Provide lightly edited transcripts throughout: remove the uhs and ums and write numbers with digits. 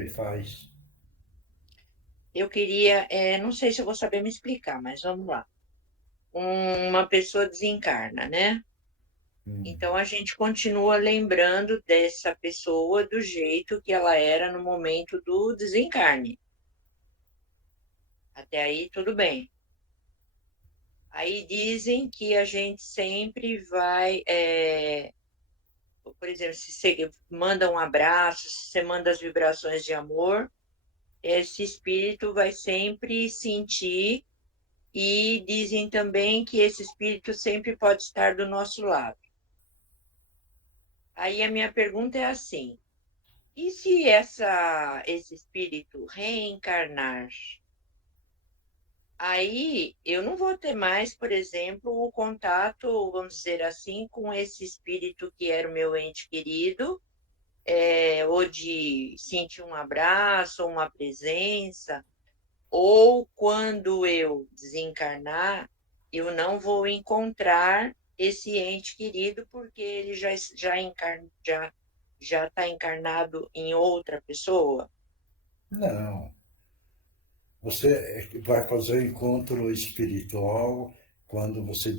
ele faz? Eu queria, não sei se eu vou saber me explicar, mas vamos lá. Uma pessoa desencarna, né? Hum. Então a gente continua lembrando dessa pessoa do jeito que ela era no momento do desencarne. Até aí tudo bem. Aí dizem que a gente sempre vai, por exemplo, se você manda um abraço, se você manda as vibrações de amor, esse espírito vai sempre sentir, e dizem também que esse espírito sempre pode estar do nosso lado. Aí a minha pergunta é assim: e se esse espírito reencarnar? Aí eu não vou ter mais, por exemplo, o contato, vamos dizer assim, com esse espírito que era o meu ente querido, ou de sentir um abraço, ou uma presença, ou quando eu desencarnar, eu não vou encontrar esse ente querido porque ele já está encarnado em outra pessoa. Não. Você vai fazer o encontro espiritual quando você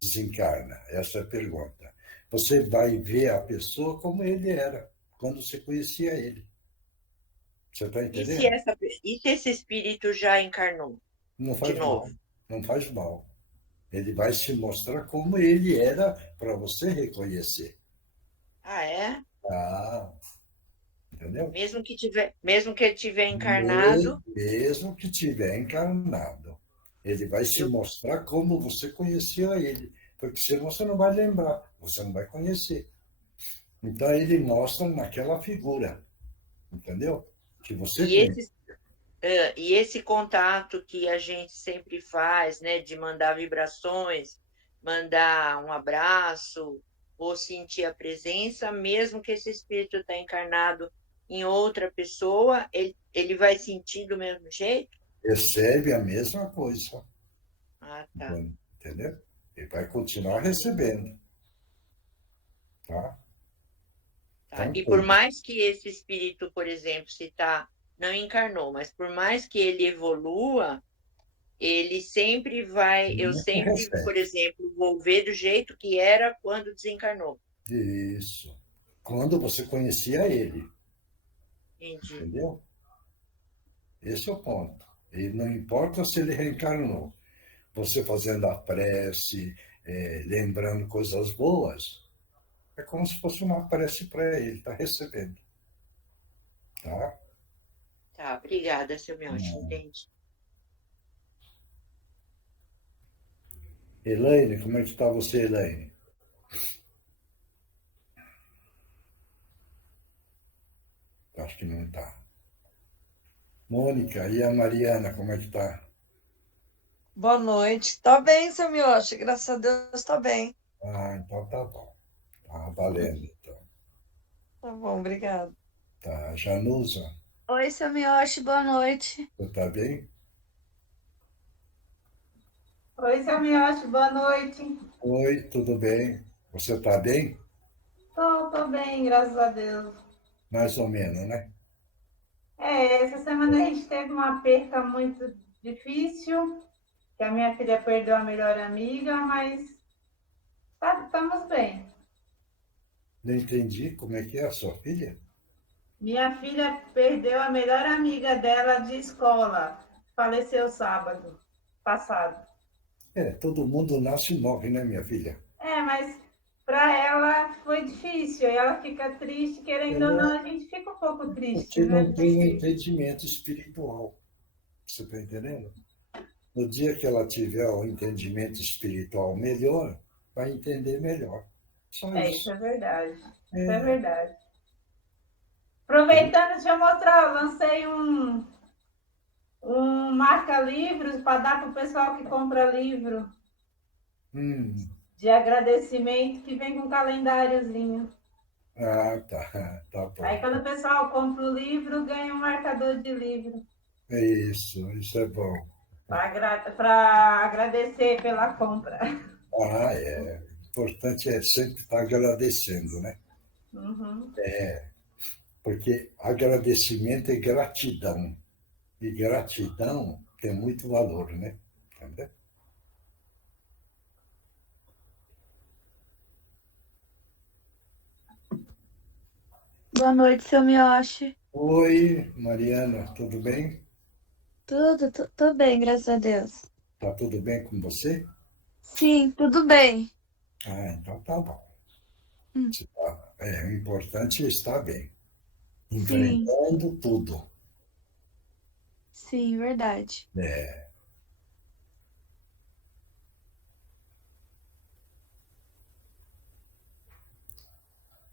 desencarna? Essa é a pergunta. Você vai ver a pessoa como ele era, quando você conhecia ele. Você está E se entendendo? e se esse espírito já encarnou Não de faz novo? mal. Não faz mal. Ele vai se mostrar como ele era para você reconhecer. Ah, é? Ah, entendeu? Mesmo que ele tiver encarnado, Mesmo que tiver encarnado, ele vai se eu, mostrar como você conhecia ele, porque senão você não vai lembrar, você não vai conhecer. Então ele mostra naquela figura, entendeu? Que você e conhece. esse contato que a gente sempre faz, né, de mandar vibrações, mandar um abraço ou sentir a presença, mesmo que esse espírito está encarnado em outra pessoa, ele vai sentir do mesmo jeito? Recebe a mesma coisa, Ah, tá. entendeu? Ele vai continuar Entendi. recebendo, tá? Tá? Então, E por mais que esse espírito, por exemplo, se tá, não encarnou, mas por mais que ele evolua, ele sempre vai, eu nunca sempre, recebe. por exemplo, vou ver do jeito que era quando desencarnou. Isso. Quando você conhecia ele, Entendi. entendeu? Esse é o ponto. E não importa se ele reencarnou. Você fazendo a prece, lembrando coisas boas, é como se fosse uma prece para ele, está recebendo, tá? Tá, obrigada, seu Miotti, entendi. Elaine, como é que está você, Elaine? Acho que não está. Mônica, e a Mariana, como é que está? Boa noite. Tá bem, seu Mioshi, graças a Deus tá bem. Ah, então tá bom. Tá valendo, então. Tá bom, obrigada. Tá, Janusa, Oi, seu Miyoshi, boa noite. você está bem? Oi, seu Miotti, boa noite. Oi, tudo bem? Você está bem? Tô bem, graças a Deus. Mais ou menos, né? Essa semana a gente teve uma perca muito difícil, que a minha filha perdeu a melhor amiga, mas estamos bem. Não entendi como é que é a sua filha? Minha filha perdeu a melhor amiga dela de escola, faleceu sábado passado. Todo mundo nasce e morre, né, minha filha? Mas para ela foi difícil, e ela fica triste, querendo ou não, É a gente fica um pouco triste, porque né? não tem um entendimento espiritual. Você está entendendo? No dia que ela tiver o entendimento espiritual melhor, vai entender melhor. Só Isso isso. é verdade. Isso é É, verdade. entendeu? Aproveitando, deixa eu mostrar, eu lancei um marca-livros para dar para o pessoal que compra livro Hum, de agradecimento, que vem com um calendáriozinho. tá, tá Aí, bom. quando o pessoal compra o livro, ganha um marcador de livro Isso é bom. para agradecer pela compra. Ah, é. O importante é sempre estar agradecendo, né? Uhum. Porque agradecimento é gratidão. E gratidão tem muito valor, né? Entendeu? Boa noite, seu Miyoshi. Oi, Mariana, tudo bem? Tô bem, graças a Deus. Tá tudo bem com você? Sim, tudo bem. Ah, então tá bom. Hum, O importante é estar bem, Sim, enfrentando tudo. sim, verdade. É.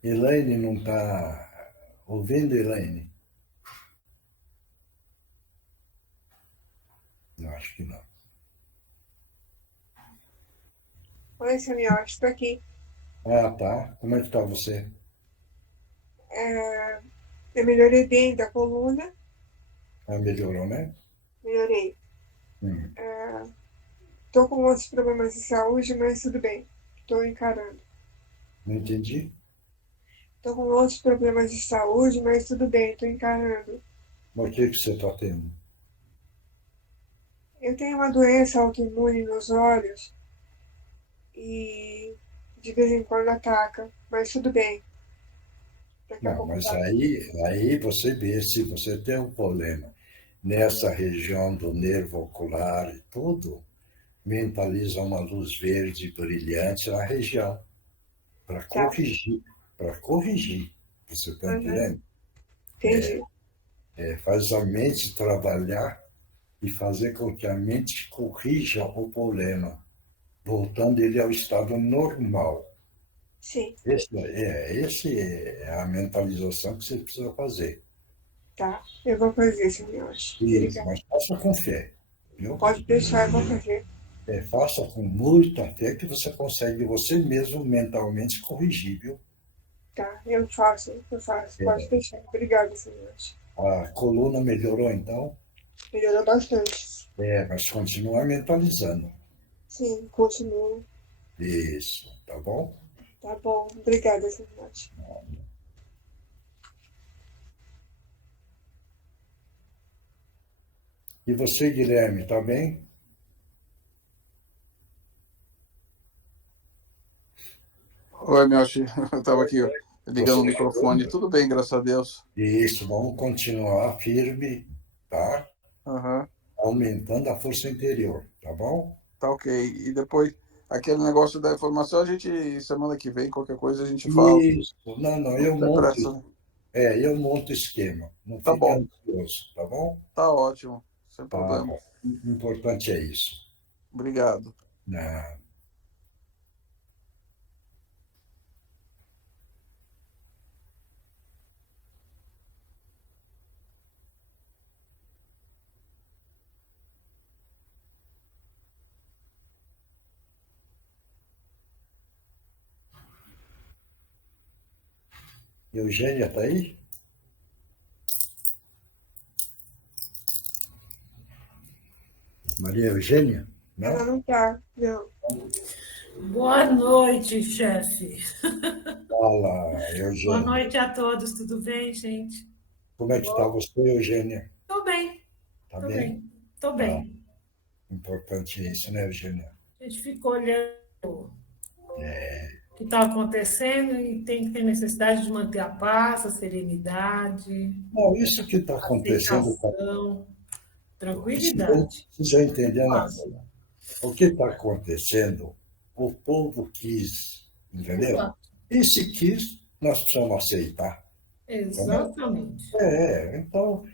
Elaine não está ouvindo, Elaine? Eu acho que não. Oi, senhor, estou aqui. Ah, tá. Como é que está você? Eu melhorei bem da coluna, Ah, melhorou, né? melhorei. Hum. Estou com outros problemas de saúde, mas tudo bem. Estou encarando. Não entendi? Estou com outros problemas de saúde, mas tudo bem, estou encarando. Mas o que você está tendo? Eu tenho uma doença autoimune nos olhos e de vez em quando ataca, mas tudo bem. Daqui a Não, pouco mas tá. aí você vê se você tem um problema nessa região do nervo ocular e tudo, mentaliza uma luz verde brilhante na região para Tá. corrigir, para corrigir. Você está Uhum, entendendo? entendi. Faz a mente trabalhar e fazer com que a mente corrija o problema, voltando ele ao estado normal. Sim, Esse é a mentalização que você precisa fazer. tá. Eu vou fazer, senhor. Isso, Obrigada. mas faça com fé, viu? Pode deixar, eu vou fazer. Faça com muita fé que você consegue você mesmo mentalmente corrigir, viu? Tá, eu faço. Pode deixar. Obrigada, senhor. A coluna melhorou então? Melhorou bastante. Mas continua mentalizando. Sim, continuo. Isso, tá bom? Tá bom. Obrigada, senhor. E você, Guilherme, tá bem? Oi, Melchi. Eu estava aqui ó, ligando o Você microfone. Tudo bem, graças a Deus. Isso, vamos continuar firme, tá? Aham, Aumentando a força interior, tá bom? tá ok. E depois, aquele negócio da informação, a gente, semana que vem, qualquer coisa, a gente fala. Isso, não, Não tem pressa, né? eu monto esquema, não Tá fique bom, ansioso, tá bom? tá ótimo, sem Tá problema. bom. O importante é isso. Obrigado. Né? Eugênia tá aí? Maria Eugênia? Ela Não? não tá, não. Boa noite, chefe. Fala, Boa Eugênia. noite a todos, tudo bem, gente? Como é que tá você, Eugênia? Tô bem, Tá tô bem? bem, tô Ah, bem. importante é isso, né, Eugênia? A gente fica olhando o que está acontecendo e tem que ter necessidade de manter a paz, a serenidade, Não, isso que está a acontecendo, aceitação, você tranquilidade. precisa entender uma Fácil. coisa. O que está acontecendo, o povo quis, entendeu? Exato. E se quis, nós precisamos aceitar. Entendeu? Exatamente. Então,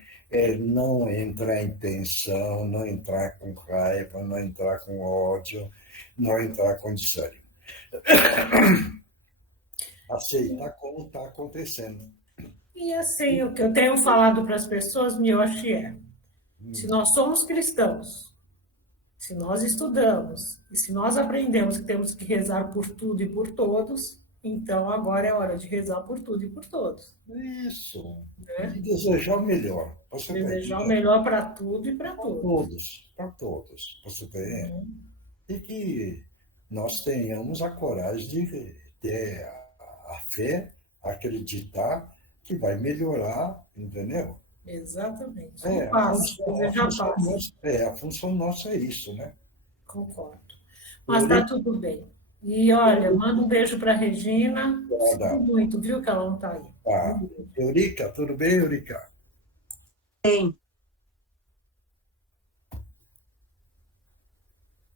não entrar em tensão, não entrar com raiva, não entrar com ódio, não entrar com desânimo. Aceitar como está acontecendo. E assim, o que eu tenho falado para as pessoas, Miyoshi, se nós somos cristãos, se nós estudamos e se nós aprendemos que temos que rezar por tudo e por todos, então agora é hora de rezar por tudo e por todos. Isso. Né? E desejar o melhor. Você Desejar o melhor para tudo e para para todos. todos, para todos. Você tem. E que nós tenhamos a coragem de ter a fé, acreditar, que vai melhorar, entendeu? Exatamente. É, E passa, quer dizer, já passa. a função nossa é isso, né? Concordo. Mas está Eurica, tudo bem. E olha, manda um beijo para a Regina. Sinto Eurica, muito, viu, que ela não está aí. tá. Eurica, tudo bem, Eurica? Bem,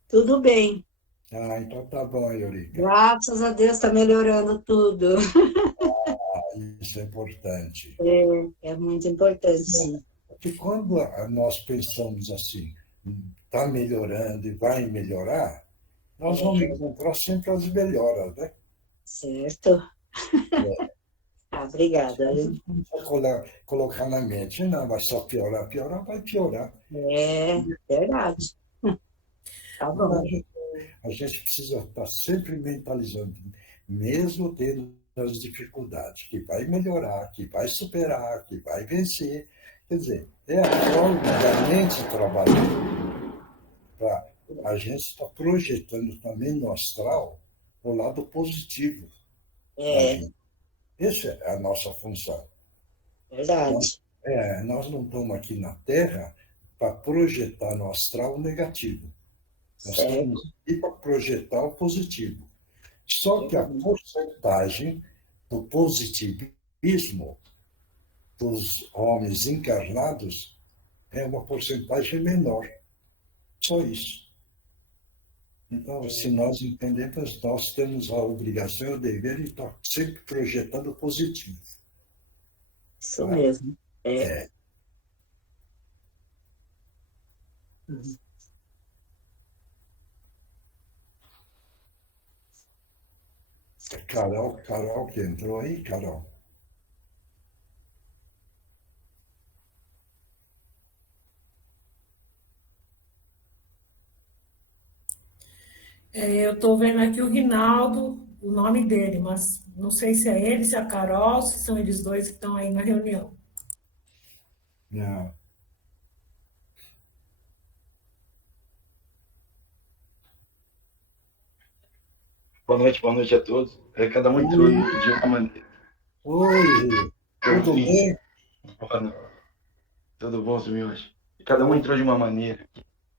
tudo bem. Ah, então tá bom, Eurica. Graças a Deus está melhorando tudo. Isso é importante. É muito importante, sim. Porque quando nós pensamos assim, está melhorando e vai melhorar, nós vamos encontrar sempre as melhoras, né? Certo? Obrigada. Colocar na mente, não, vai só piorar, piorar, vai piorar. É verdade. Tá bom. A gente precisa estar sempre mentalizando, mesmo tendo as dificuldades, que vai melhorar, que vai superar, que vai vencer. Quer dizer, é a forma da mente trabalhar. A gente está projetando também no astral o lado positivo da gente. Essa é a nossa função. Verdade. Nós não estamos aqui na Terra para projetar no astral o negativo. Nós estamos aqui para projetar o positivo. Só que a porcentagem do positivismo dos homens encarnados é uma porcentagem menor. Só isso. Então, se nós entendemos, nós temos a obrigação e o dever de estar sempre projetando o positivo. Isso mesmo. Carol que entrou aí, Carol. Eu estou vendo aqui o Rinaldo, o nome dele, mas não sei se é ele, se é a Carol, se são eles dois que estão aí na reunião. Não. Boa noite a todos. Cada um entrou de uma maneira. Oi, tudo bem? Tudo bom, Zumilde? Cada um entrou de uma maneira.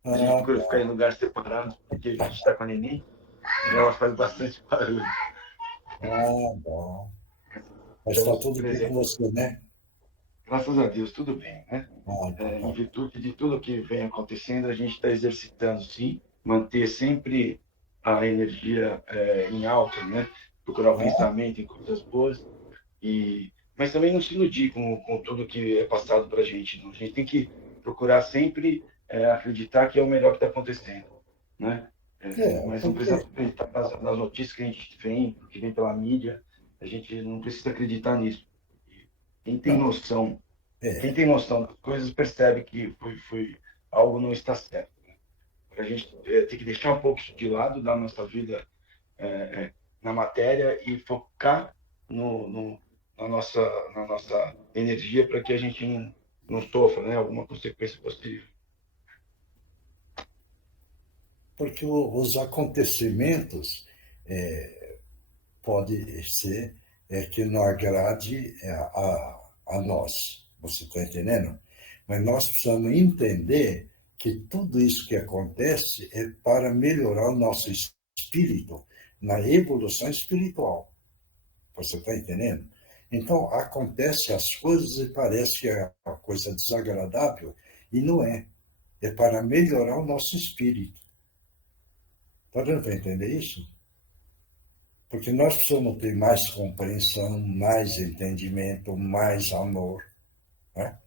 A gente procura ficar em lugares separados, porque a gente está com a Neném e ela faz bastante barulho. Bom. Mas está tudo bem com você, né? Graças a Deus, tudo bem, né? Em virtude de tudo que vem acontecendo, a gente está exercitando, sim, manter sempre a energia em alta, né? Procurar o pensamento em coisas boas, mas também não se iludir com tudo que é passado para a gente. Não. A gente tem que procurar sempre acreditar que é o melhor que está acontecendo, né? Mas não precisa acreditar nas notícias que a gente vem, que vem pela mídia. A gente não precisa acreditar nisso. Quem tem noção, quem tem noção das coisas percebe que algo não está certo. A gente tem que deixar um pouco isso de lado da nossa vida na matéria e focar na nossa energia para que a gente não sofra, né, alguma consequência possível. Porque os acontecimentos pode ser que não agrade a nós. Você está entendendo? Mas nós precisamos entender que tudo isso que acontece é para melhorar o nosso espírito na evolução espiritual. Você está entendendo? Então, acontece as coisas e parece que é uma coisa desagradável, e não é. É para melhorar o nosso espírito. Está dando para entender isso? Porque nós precisamos ter mais compreensão, mais entendimento, mais amor. Né?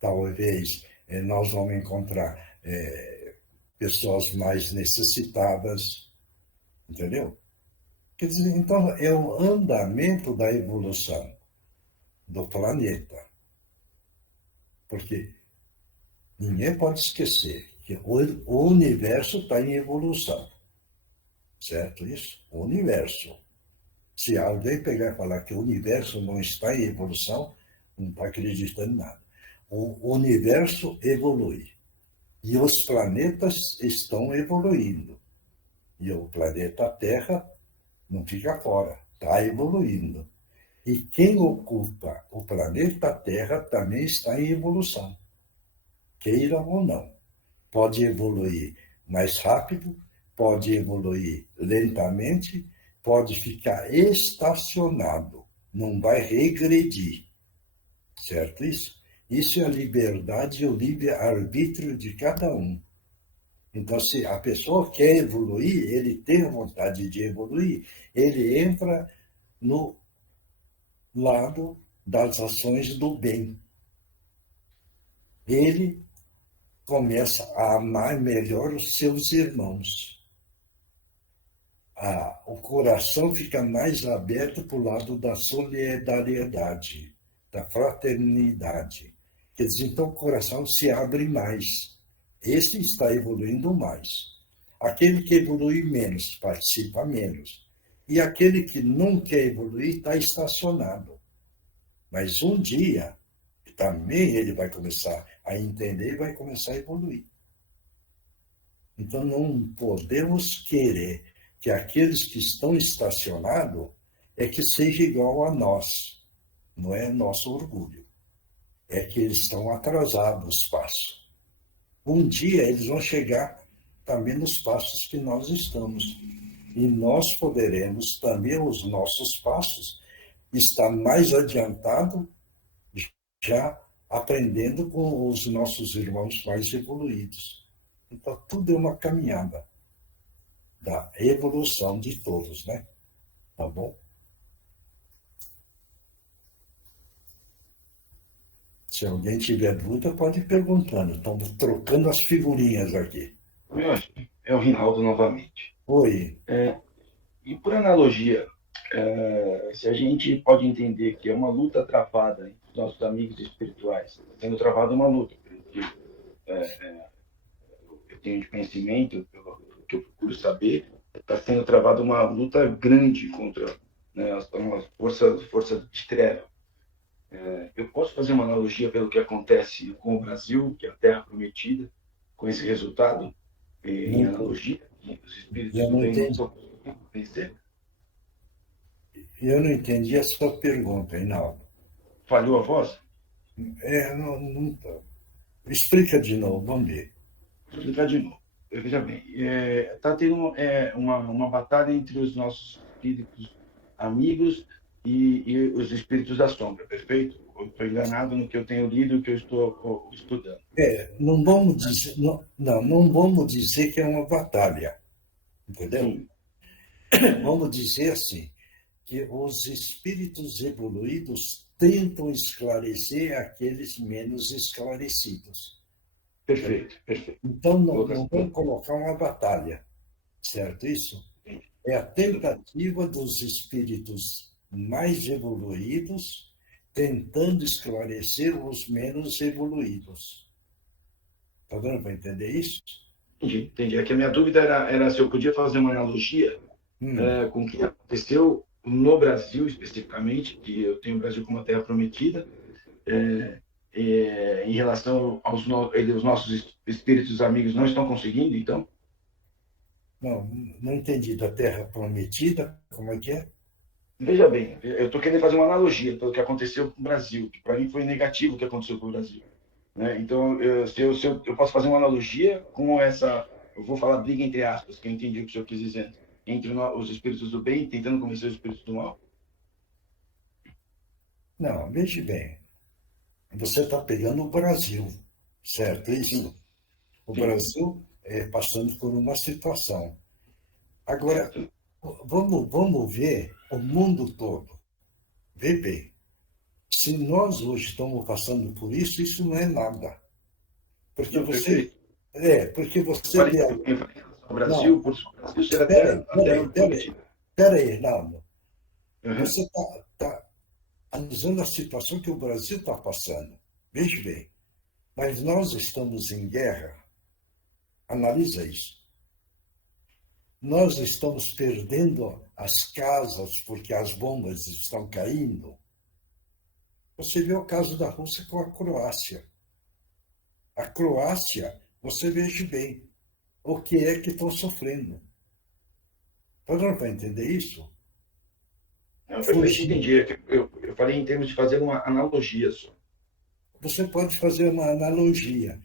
Talvez nós vamos encontrar pessoas mais necessitadas, entendeu? Quer dizer, então, é o andamento da evolução do planeta. Porque ninguém pode esquecer que o universo está em evolução. Certo isso? O universo. Se alguém pegar e falar que o universo não está em evolução, não está acreditando em nada. O universo evolui. E os planetas estão evoluindo. E o planeta Terra não fica fora, está evoluindo. E quem ocupa o planeta Terra também está em evolução, queira ou não. Pode evoluir mais rápido, pode evoluir lentamente, pode ficar estacionado, não vai regredir, certo isso? Isso é a liberdade e o livre-arbítrio de cada um. Então, se a pessoa quer evoluir, ele tem vontade de evoluir, ele entra no lado das ações do bem. Ele começa a amar melhor os seus irmãos. O coração fica mais aberto para o lado da solidariedade, da fraternidade. Quer dizer, então o coração se abre mais. Esse está evoluindo mais. Aquele que evolui menos, participa menos. E aquele que não quer evoluir está estacionado. Mas um dia, também ele vai começar a entender e vai começar a evoluir. Então não podemos querer que aqueles que estão estacionados é que seja igual a nós. Não é nosso orgulho. É que eles estão atrasados os passos. Um dia eles vão chegar também nos passos que nós estamos. E nós poderemos também, os nossos passos, estar mais adiantado, já aprendendo com os nossos irmãos mais evoluídos. Então, tudo é uma caminhada da evolução de todos, né? Tá bom? Se alguém tiver dúvida, pode ir perguntando. Estamos trocando as figurinhas aqui. É o Rinaldo novamente. Oi. E por analogia, se a gente pode entender que é uma luta travada entre os nossos amigos espirituais, sendo travada uma luta, porque eu tenho de conhecimento, que eu procuro saber, está sendo travada uma luta grande contra, né, uma força de treva. Eu posso fazer uma analogia pelo que acontece com o Brasil, que é a terra prometida, com esse resultado, em analogia, que os espíritos do bem não estão conseguindo vencer? Eu não entendi a sua pergunta, Reinaldo. Falhou a voz? Não. Explica de novo, vamos ver. Vou explicar de novo. Veja bem, está tendo uma batalha entre os nossos espíritos amigos e os espíritos da sombra, perfeito? Eu estou enganado no que eu tenho lido e que eu estou estudando. Não vamos dizer, não vamos dizer que é uma batalha, entendeu? Sim. Vamos dizer assim, que os espíritos evoluídos tentam esclarecer aqueles menos esclarecidos. Perfeito, perfeito. Então, não vamos colocar uma batalha, certo isso? É a tentativa dos espíritos mais evoluídos tentando esclarecer os menos evoluídos. Está dando para entender isso? Entendi. É que a minha dúvida era se eu podia fazer uma analogia com o que aconteceu no Brasil, especificamente, que eu tenho o Brasil como a terra prometida, em relação aos nossos espíritos amigos não estão conseguindo, então? Não entendi. Da terra prometida, como é que é? Veja bem, eu estou querendo fazer uma analogia pelo que aconteceu com o Brasil, que para mim foi negativo o que aconteceu com o Brasil. Né? Então, eu posso fazer uma analogia com essa, eu vou falar briga entre aspas, que eu entendi o que o senhor quis dizer, entre os espíritos do bem tentando convencer os espíritos do mal? Não, veja bem. Você está pegando o Brasil, certo? Isso? O Brasil passando por uma situação. Agora, vamos ver o mundo todo. Vê bem. Se nós hoje estamos passando por isso, isso não é nada. Porque você... porque você... O Brasil, por ser até... Espera aí, Reinaldo. Você está analisando a situação que o Brasil está passando. Veja bem. Mas nós estamos em guerra. Analisa isso. Nós estamos perdendo as casas porque as bombas estão caindo. Você vê o caso da Rússia com a Croácia. A Croácia, você veja bem o que é que estão sofrendo. Está dando para entender isso? Não, perfeito, entendi. Eu falei em termos de fazer uma analogia só. Você pode fazer uma analogia.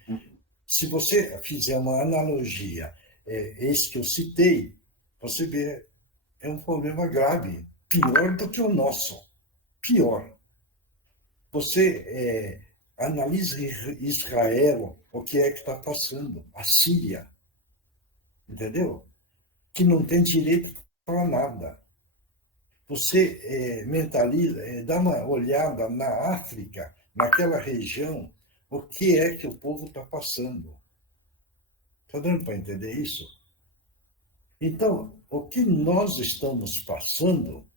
Se você fizer uma analogia, esse que eu citei, você vê, é um problema grave, pior do que o nosso. Pior. Você analisa Israel, o que é que está passando, a Síria, entendeu? Que não tem direito para nada. Você mentaliza, dá uma olhada na África, naquela região, o que é que o povo está passando. Está dando para entender isso? Então, o que nós estamos passando,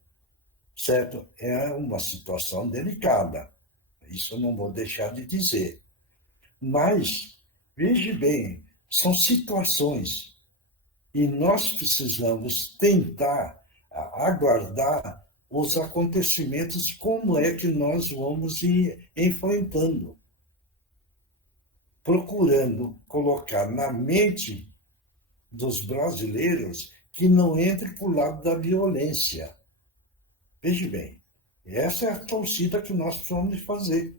certo, é uma situação delicada. Isso eu não vou deixar de dizer. Mas, veja bem, são situações. E nós precisamos tentar aguardar os acontecimentos, como é que nós vamos ir enfrentando. Procurando colocar na mente dos brasileiros que não entre para o lado da violência. Veja bem, essa é a torcida que nós precisamos fazer.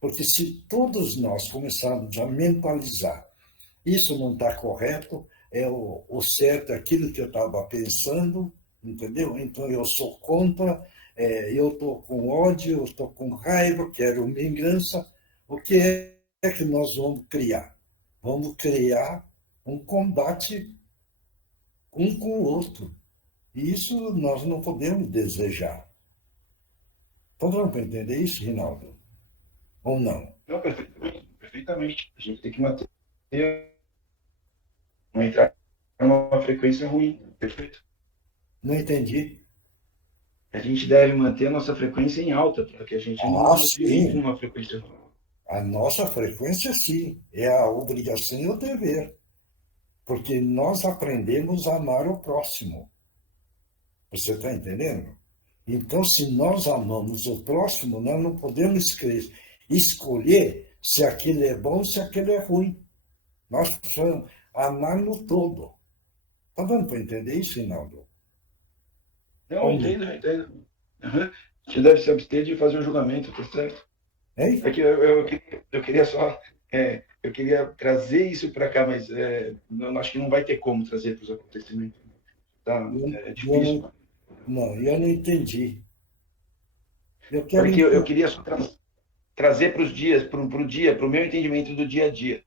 Porque se todos nós começarmos a mentalizar, isso não está correto, o certo é aquilo que eu estava pensando, entendeu? Então eu sou contra, eu estou com ódio, eu estou com raiva, quero vingança. O que é que nós vamos criar? Vamos criar um combate um com o outro. E isso nós não podemos desejar. Está dando para entender isso, Rinaldo? Ou não? Não, perfeitamente. Perfeitamente. A gente tem que manter, não entrar numa frequência ruim. Perfeito. Não entendi. A gente deve manter a nossa frequência em alta, para que a gente não vive numa frequência ruim. A nossa frequência, sim, é a obrigação e o dever. Porque nós aprendemos a amar o próximo. Você está entendendo? Então, se nós amamos o próximo, nós não podemos escolher se aquilo é bom ou se aquilo é ruim. Nós precisamos amar no todo. Está dando para entender isso, Rinaldo? Não, entendo. Uhum. A gente deve se abster de fazer um julgamento, tá certo? É que eu queria só... eu queria trazer isso para cá, mas eu acho que não vai ter como trazer para os acontecimentos. Tá? É difícil. Não, eu não entendi. Porque eu queria só trazer para os dias, para o meu entendimento do dia a dia.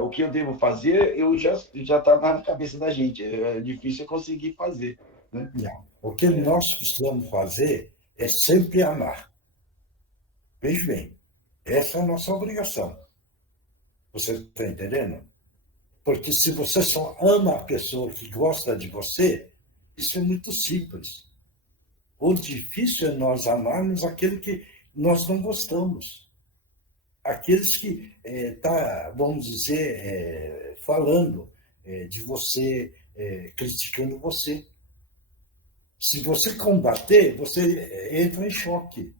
O que eu devo fazer, eu já está na cabeça da gente. É difícil eu conseguir fazer. Né? Não. O que nós precisamos fazer é sempre amar. Veja bem, essa é a nossa obrigação. Você está entendendo? Porque se você só ama a pessoa que gosta de você, isso é muito simples. O difícil é nós amarmos aquele que nós não gostamos. Aqueles que vamos dizer, falando de você, criticando você. Se você combater, você entra em choque.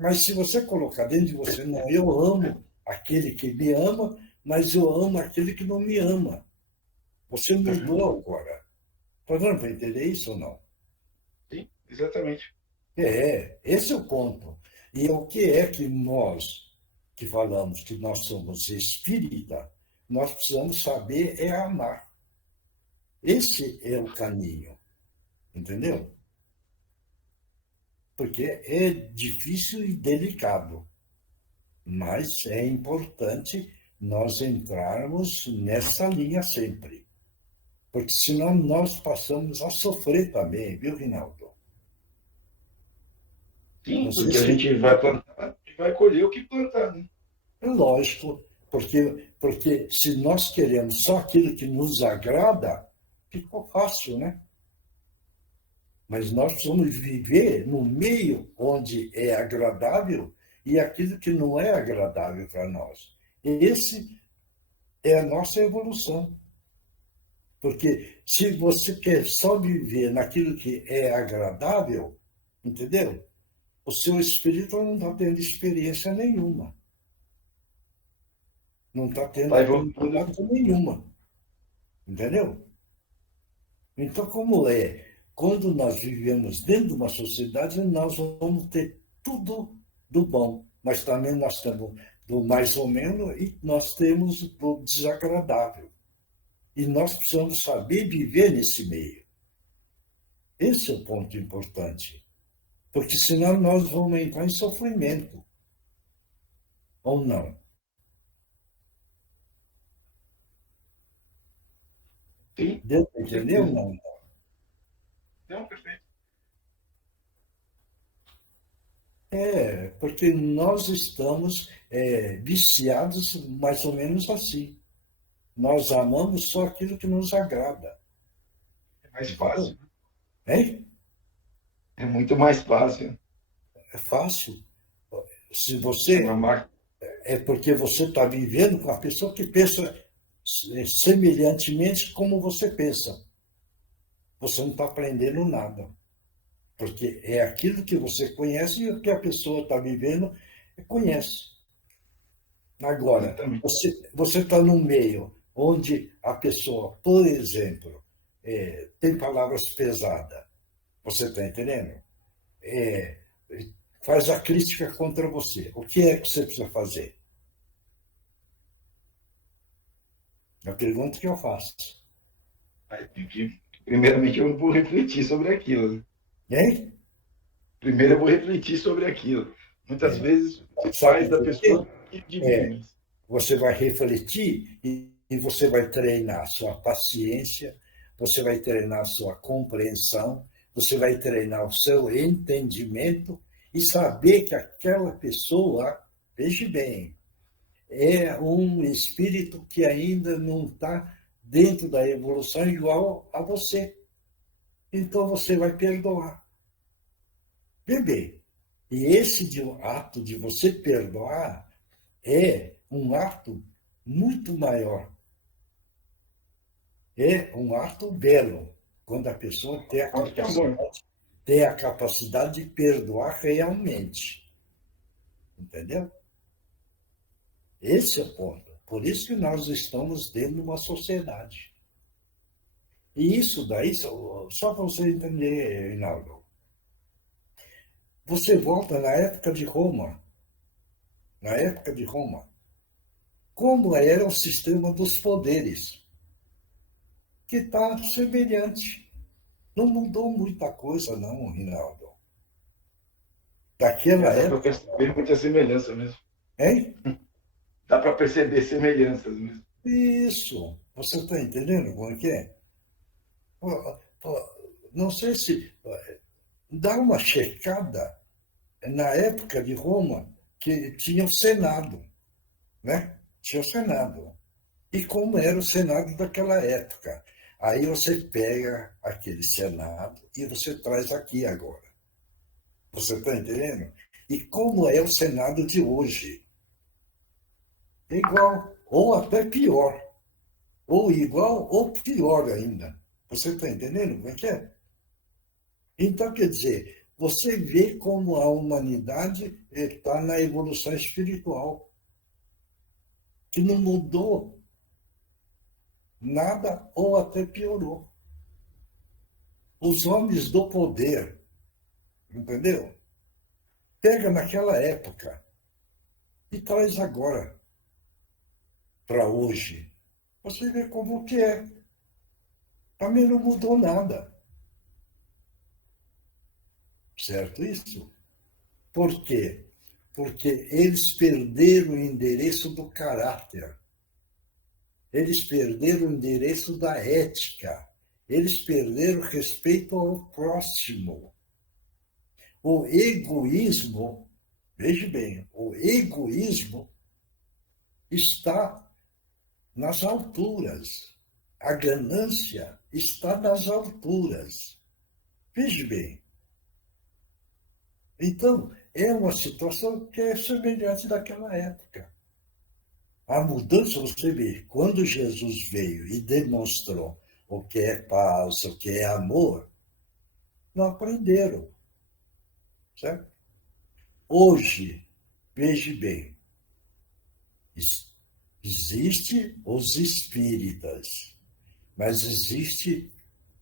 Mas se você colocar dentro de você, não, eu amo aquele que me ama, mas eu amo aquele que não me ama. Você mudou agora. Está dando para entender isso ou não? Sim, exatamente. Esse é o ponto. E o que é que nós, que falamos que nós somos espírita, nós precisamos saber é amar. Esse é o caminho. Entendeu? Porque é difícil e delicado. Mas é importante nós entrarmos nessa linha sempre. Porque senão nós passamos a sofrer também, viu, Rinaldo? Sim, porque a gente vai plantar e vai colher o que plantar, né? É lógico, porque se nós queremos só aquilo que nos agrada, ficou fácil, né? Mas nós precisamos viver no meio onde é agradável e aquilo que não é agradável para nós. Esse é a nossa evolução. Porque se você quer só viver naquilo que é agradável, entendeu? O seu espírito não está tendo experiência nenhuma. Não está tendo aprendizado nenhuma. Entendeu? Então, como é quando nós vivemos dentro de uma sociedade, nós vamos ter tudo do bom, mas também nós temos do mais ou menos e nós temos do desagradável. E nós precisamos saber viver nesse meio. Esse é o ponto importante. Porque senão nós vamos entrar em sofrimento. Ou não? Sim. Deu para entender ou não? Não, perfeito. Porque nós estamos viciados mais ou menos assim. Nós amamos só aquilo que nos agrada. É mais fácil. Hein? É muito mais fácil. É fácil. Se você... É porque você está vivendo com a pessoa que pensa semelhantemente como você pensa. Você não está aprendendo nada. Porque é aquilo que você conhece e o que a pessoa está vivendo conhece. Agora, você está num meio onde a pessoa, por exemplo, tem palavras pesadas. Você está entendendo? Faz a crítica contra você. O que é que você precisa fazer? É a pergunta que eu faço. Primeiramente, eu vou refletir sobre aquilo. Hein? Primeiro, eu vou refletir sobre aquilo. Muitas vezes, faz da pessoa divina. Você vai refletir e você vai treinar sua paciência, você vai treinar sua compreensão, você vai treinar o seu entendimento e saber que aquela pessoa, veja bem, é um espírito que ainda não está dentro da evolução igual a você. Então você vai perdoar. Bebê. E esse ato de você perdoar é um ato muito maior. É um ato belo, quando a pessoa tem a capacidade de perdoar realmente. Entendeu? Esse é o ponto. Por isso que nós estamos dentro de uma sociedade. E isso daí, só para você entender, Reinaldo, você volta na época de Roma. Na época de Roma. Como era o sistema dos poderes? Que está semelhante. Não mudou muita coisa, não, Reinaldo. Daquela época... Dá para perceber muita semelhança mesmo. Hein? Dá para perceber semelhanças mesmo. Isso. Você está entendendo como é que é? Não sei se... Dá uma checada na época de Roma, que tinha o Senado, né? Tinha o Senado. E como era o Senado daquela época? Aí você pega aquele Senado e você traz aqui agora. Você está entendendo? E como é o Senado de hoje? É igual, ou até pior. Ou igual, ou pior ainda. Você está entendendo como é que é? Então, quer dizer, você vê como a humanidade está na evolução espiritual, que não mudou nada ou até piorou. Os homens do poder, entendeu? Pega naquela época e traz agora para hoje. Você vê como que é. Também não mudou nada. Certo isso? Por quê? Porque eles perderam o endereço do caráter. Eles perderam o endereço da ética. Eles perderam o respeito ao próximo. O egoísmo, veja bem, o egoísmo está nas alturas. A ganância está nas alturas. Veja bem. Então, é uma situação que é semelhante daquela época. A mudança, você vê, quando Jesus veio e demonstrou o que é paz, o que é amor, não aprenderam. Certo? Hoje, veja bem, existem os espíritas, mas existe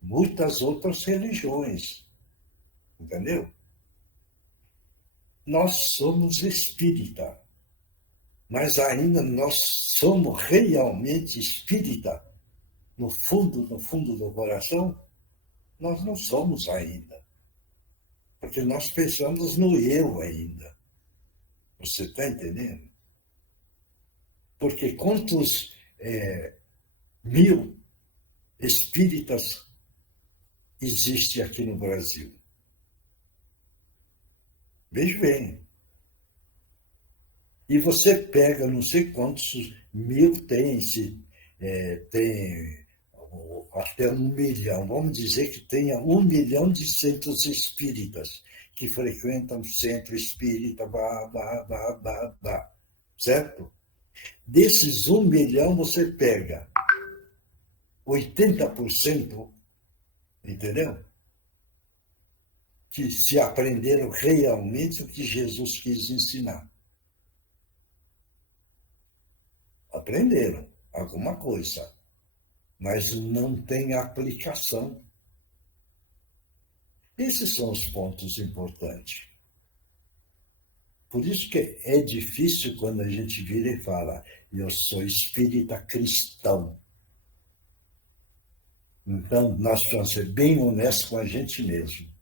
muitas outras religiões, entendeu? Nós somos espírita, mas ainda nós somos realmente espírita. No fundo do coração, nós não somos ainda. Porque nós pensamos no eu ainda. Você está entendendo? Porque quantos 1000 espíritas existem aqui no Brasil? Veja bem. E você pega não sei quantos 1000 tem, tem até 1 milhão. Vamos dizer que tenha 1 milhão de centros espíritas que frequentam o centro espírita, certo? Desses 1 milhão, você pega 80%, entendeu? Que se aprenderam realmente o que Jesus quis ensinar. Aprenderam alguma coisa, mas não tem aplicação. Esses são os pontos importantes. Por isso que é difícil quando a gente vira e fala, eu sou espírita cristão. Então, nós precisamos ser bem honestos com a gente mesmo.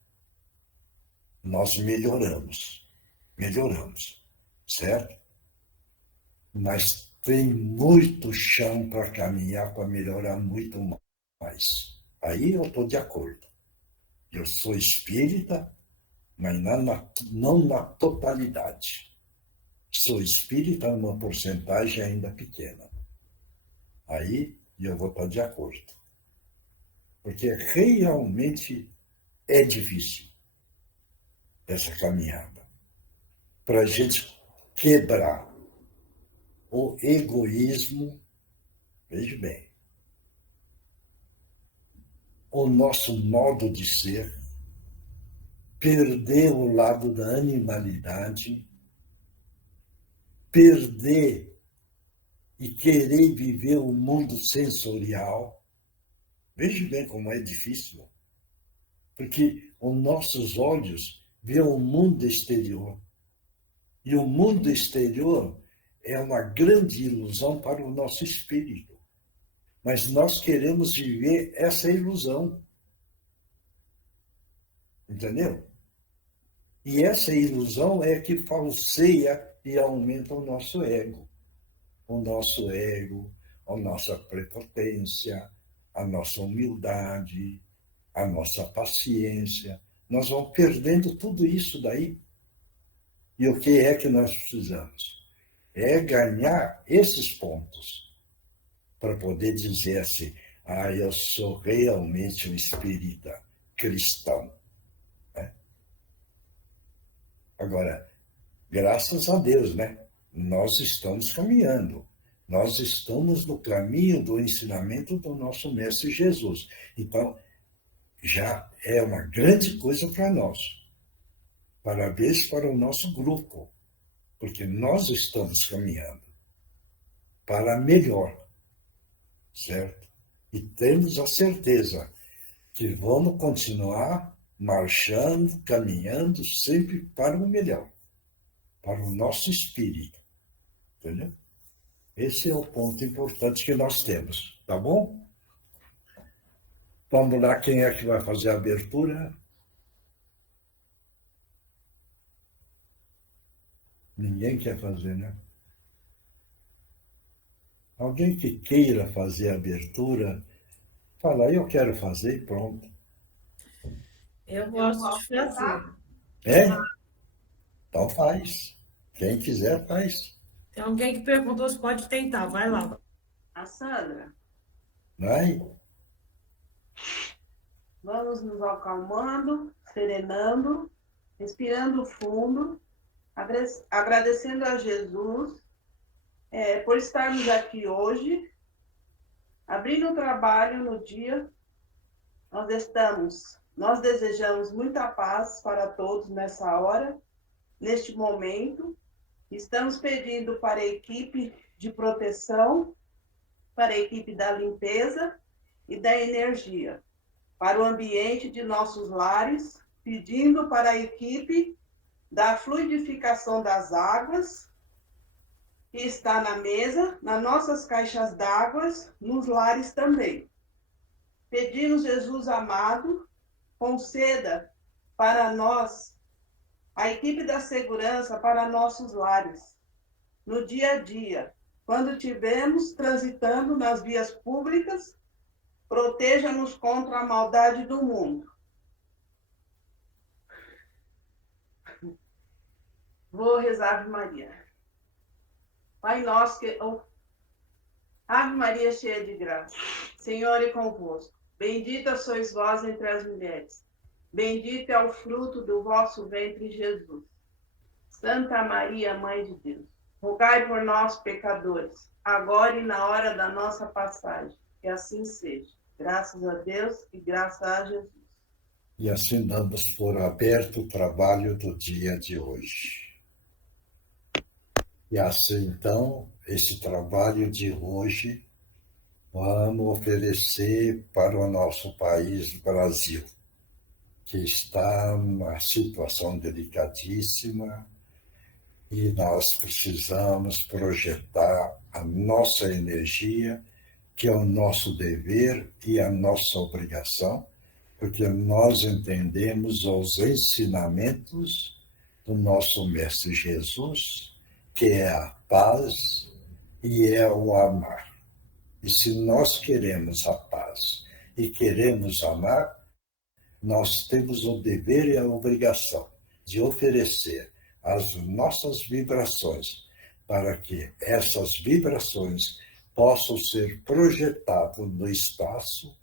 Nós melhoramos, certo? Mas tem muito chão para caminhar, para melhorar muito mais. Aí eu estou de acordo. Eu sou espírita, mas não na totalidade. Sou espírita numa porcentagem ainda pequena. Aí eu vou estar de acordo. Porque realmente é difícil essa caminhada. Para a gente quebrar o egoísmo, veja bem, o nosso modo de ser, perder o lado da animalidade, perder e querer viver o mundo sensorial. Veja bem como é difícil, porque os nossos olhos veem o mundo exterior, e o mundo exterior é uma grande ilusão para o nosso espírito. Mas nós queremos viver essa ilusão. Entendeu? E essa ilusão é que falseia e aumenta o nosso ego. O nosso ego, a nossa prepotência, a nossa humildade, a nossa paciência. Nós vamos perdendo tudo isso daí. E o que é que nós precisamos? É ganhar esses pontos para poder dizer assim, eu sou realmente um espírita cristão. Né? Agora, graças a Deus, né? Nós estamos caminhando. Nós estamos no caminho do ensinamento do nosso Mestre Jesus. Então, já é uma grande coisa para nós. Parabéns para o nosso grupo, porque nós estamos caminhando para melhor, certo? E temos a certeza que vamos continuar marchando, caminhando sempre para o melhor, para o nosso espírito, entendeu? Esse é o ponto importante que nós temos, tá bom? Vamos lá, quem é que vai fazer a abertura? Ninguém quer fazer, né? Alguém que queira fazer a abertura, fala, eu quero fazer e pronto. Eu gosto de fazer. É? Então faz. Quem quiser, faz. Tem alguém que perguntou se pode tentar. Vai lá. A Sandra. Vai. Vamos nos acalmando, serenando, respirando fundo, agradecendo a Jesus por estarmos aqui hoje, abrindo o trabalho no dia. Nós desejamos muita paz para todos nessa hora, neste momento. Estamos pedindo para a equipe de proteção, para a equipe da limpeza e da energia. para o ambiente de nossos lares, pedindo para a equipe da fluidificação das águas que está na mesa, nas nossas caixas d'água, nos lares também. Pedimos, Jesus amado, conceda para nós a equipe da segurança para nossos lares, no dia a dia, quando estivermos transitando nas vias públicas, proteja-nos contra a maldade do mundo. Vou rezar Ave Maria. Pai nosso que... Ave Maria, cheia de graça, Senhor é convosco. Bendita sois vós entre as mulheres. Bendito é o fruto do vosso ventre, Jesus. Santa Maria, Mãe de Deus, rogai por nós, pecadores, agora e na hora da nossa passagem. Que assim seja. Graças a Deus e graças a Jesus. E assim damos por aberto o trabalho do dia de hoje. E assim, então, esse trabalho de hoje, vamos oferecer para o nosso país, Brasil, que está numa situação delicadíssima e nós precisamos projetar a nossa energia, que é o nosso dever e a nossa obrigação, porque nós entendemos os ensinamentos do nosso Mestre Jesus, que é a paz e é o amar. E se nós queremos a paz e queremos amar, nós temos o dever e a obrigação de oferecer as nossas vibrações para que essas vibrações possam ser projetadas no espaço,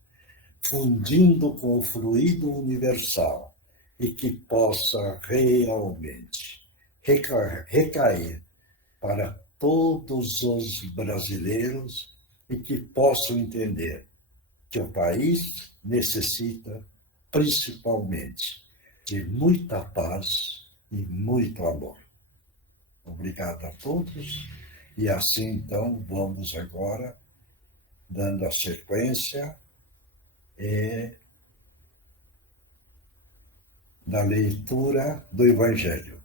fundindo com o fluido universal e que possa realmente recair para todos os brasileiros e que possam entender que o país necessita principalmente de muita paz e muito amor. Obrigado a todos. E assim, então, vamos agora, dando a sequência da leitura do Evangelho.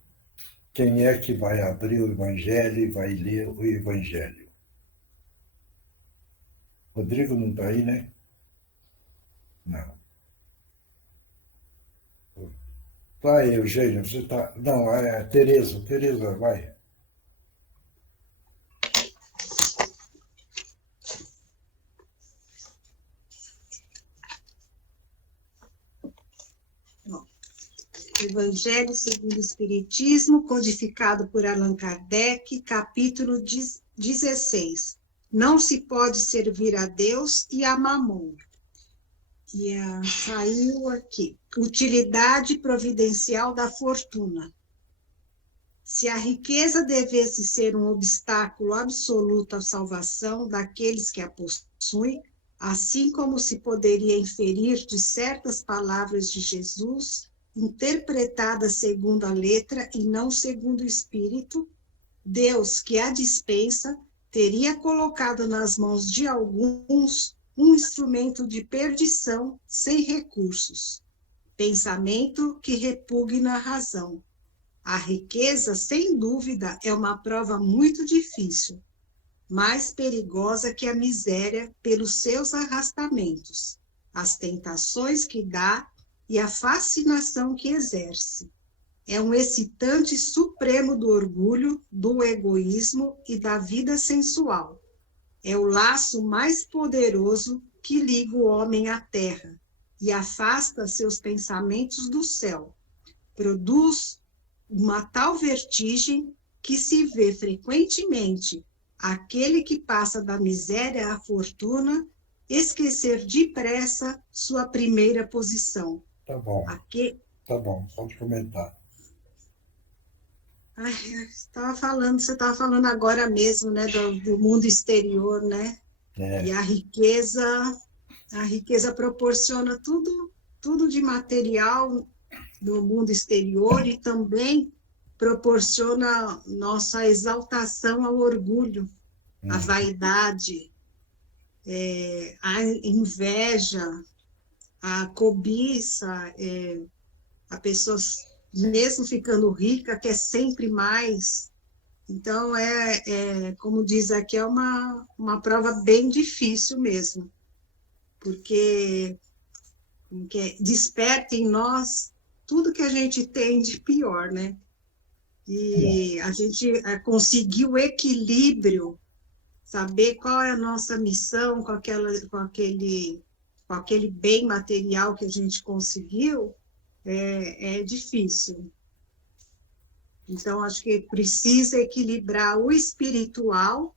Quem é que vai abrir o Evangelho e vai ler o Evangelho? Rodrigo não está aí, né? Não. Vai, Eugênio, você está... Não, é Tereza, vai. Evangelho segundo o Espiritismo, codificado por Allan Kardec, capítulo 16. Não se pode servir a Deus e a Mamon. E saiu aqui. Utilidade providencial da fortuna. Se a riqueza devesse ser um obstáculo absoluto à salvação daqueles que a possuem, assim como se poderia inferir de certas palavras de Jesus, interpretadas segundo a letra e não segundo o espírito, Deus, que a dispensa, teria colocado nas mãos de alguns um instrumento de perdição sem recursos. Pensamento que repugna a razão. A riqueza, sem dúvida, é uma prova muito difícil, mais perigosa que a miséria pelos seus arrastamentos, as tentações que dá e a fascinação que exerce. É um excitante supremo do orgulho, do egoísmo e da vida sensual. É o laço mais poderoso que liga o homem à terra e afasta seus pensamentos do céu. Produz uma tal vertigem que se vê frequentemente aquele que passa da miséria à fortuna esquecer depressa sua primeira posição. Tá bom. Tá bom, pode comentar. Você estava falando agora mesmo, né, do mundo exterior, né? E a riqueza proporciona tudo de material no mundo exterior e também proporciona nossa exaltação ao orgulho, à vaidade, à inveja, a cobiça, a pessoa, mesmo ficando rica, quer sempre mais. Então, como diz aqui, é uma prova bem difícil mesmo, porque desperta em nós tudo que a gente tem de pior, né? E a gente conseguir o equilíbrio, saber qual é a nossa missão com aquele bem material que a gente conseguiu, é difícil. Então, acho que precisa equilibrar o espiritual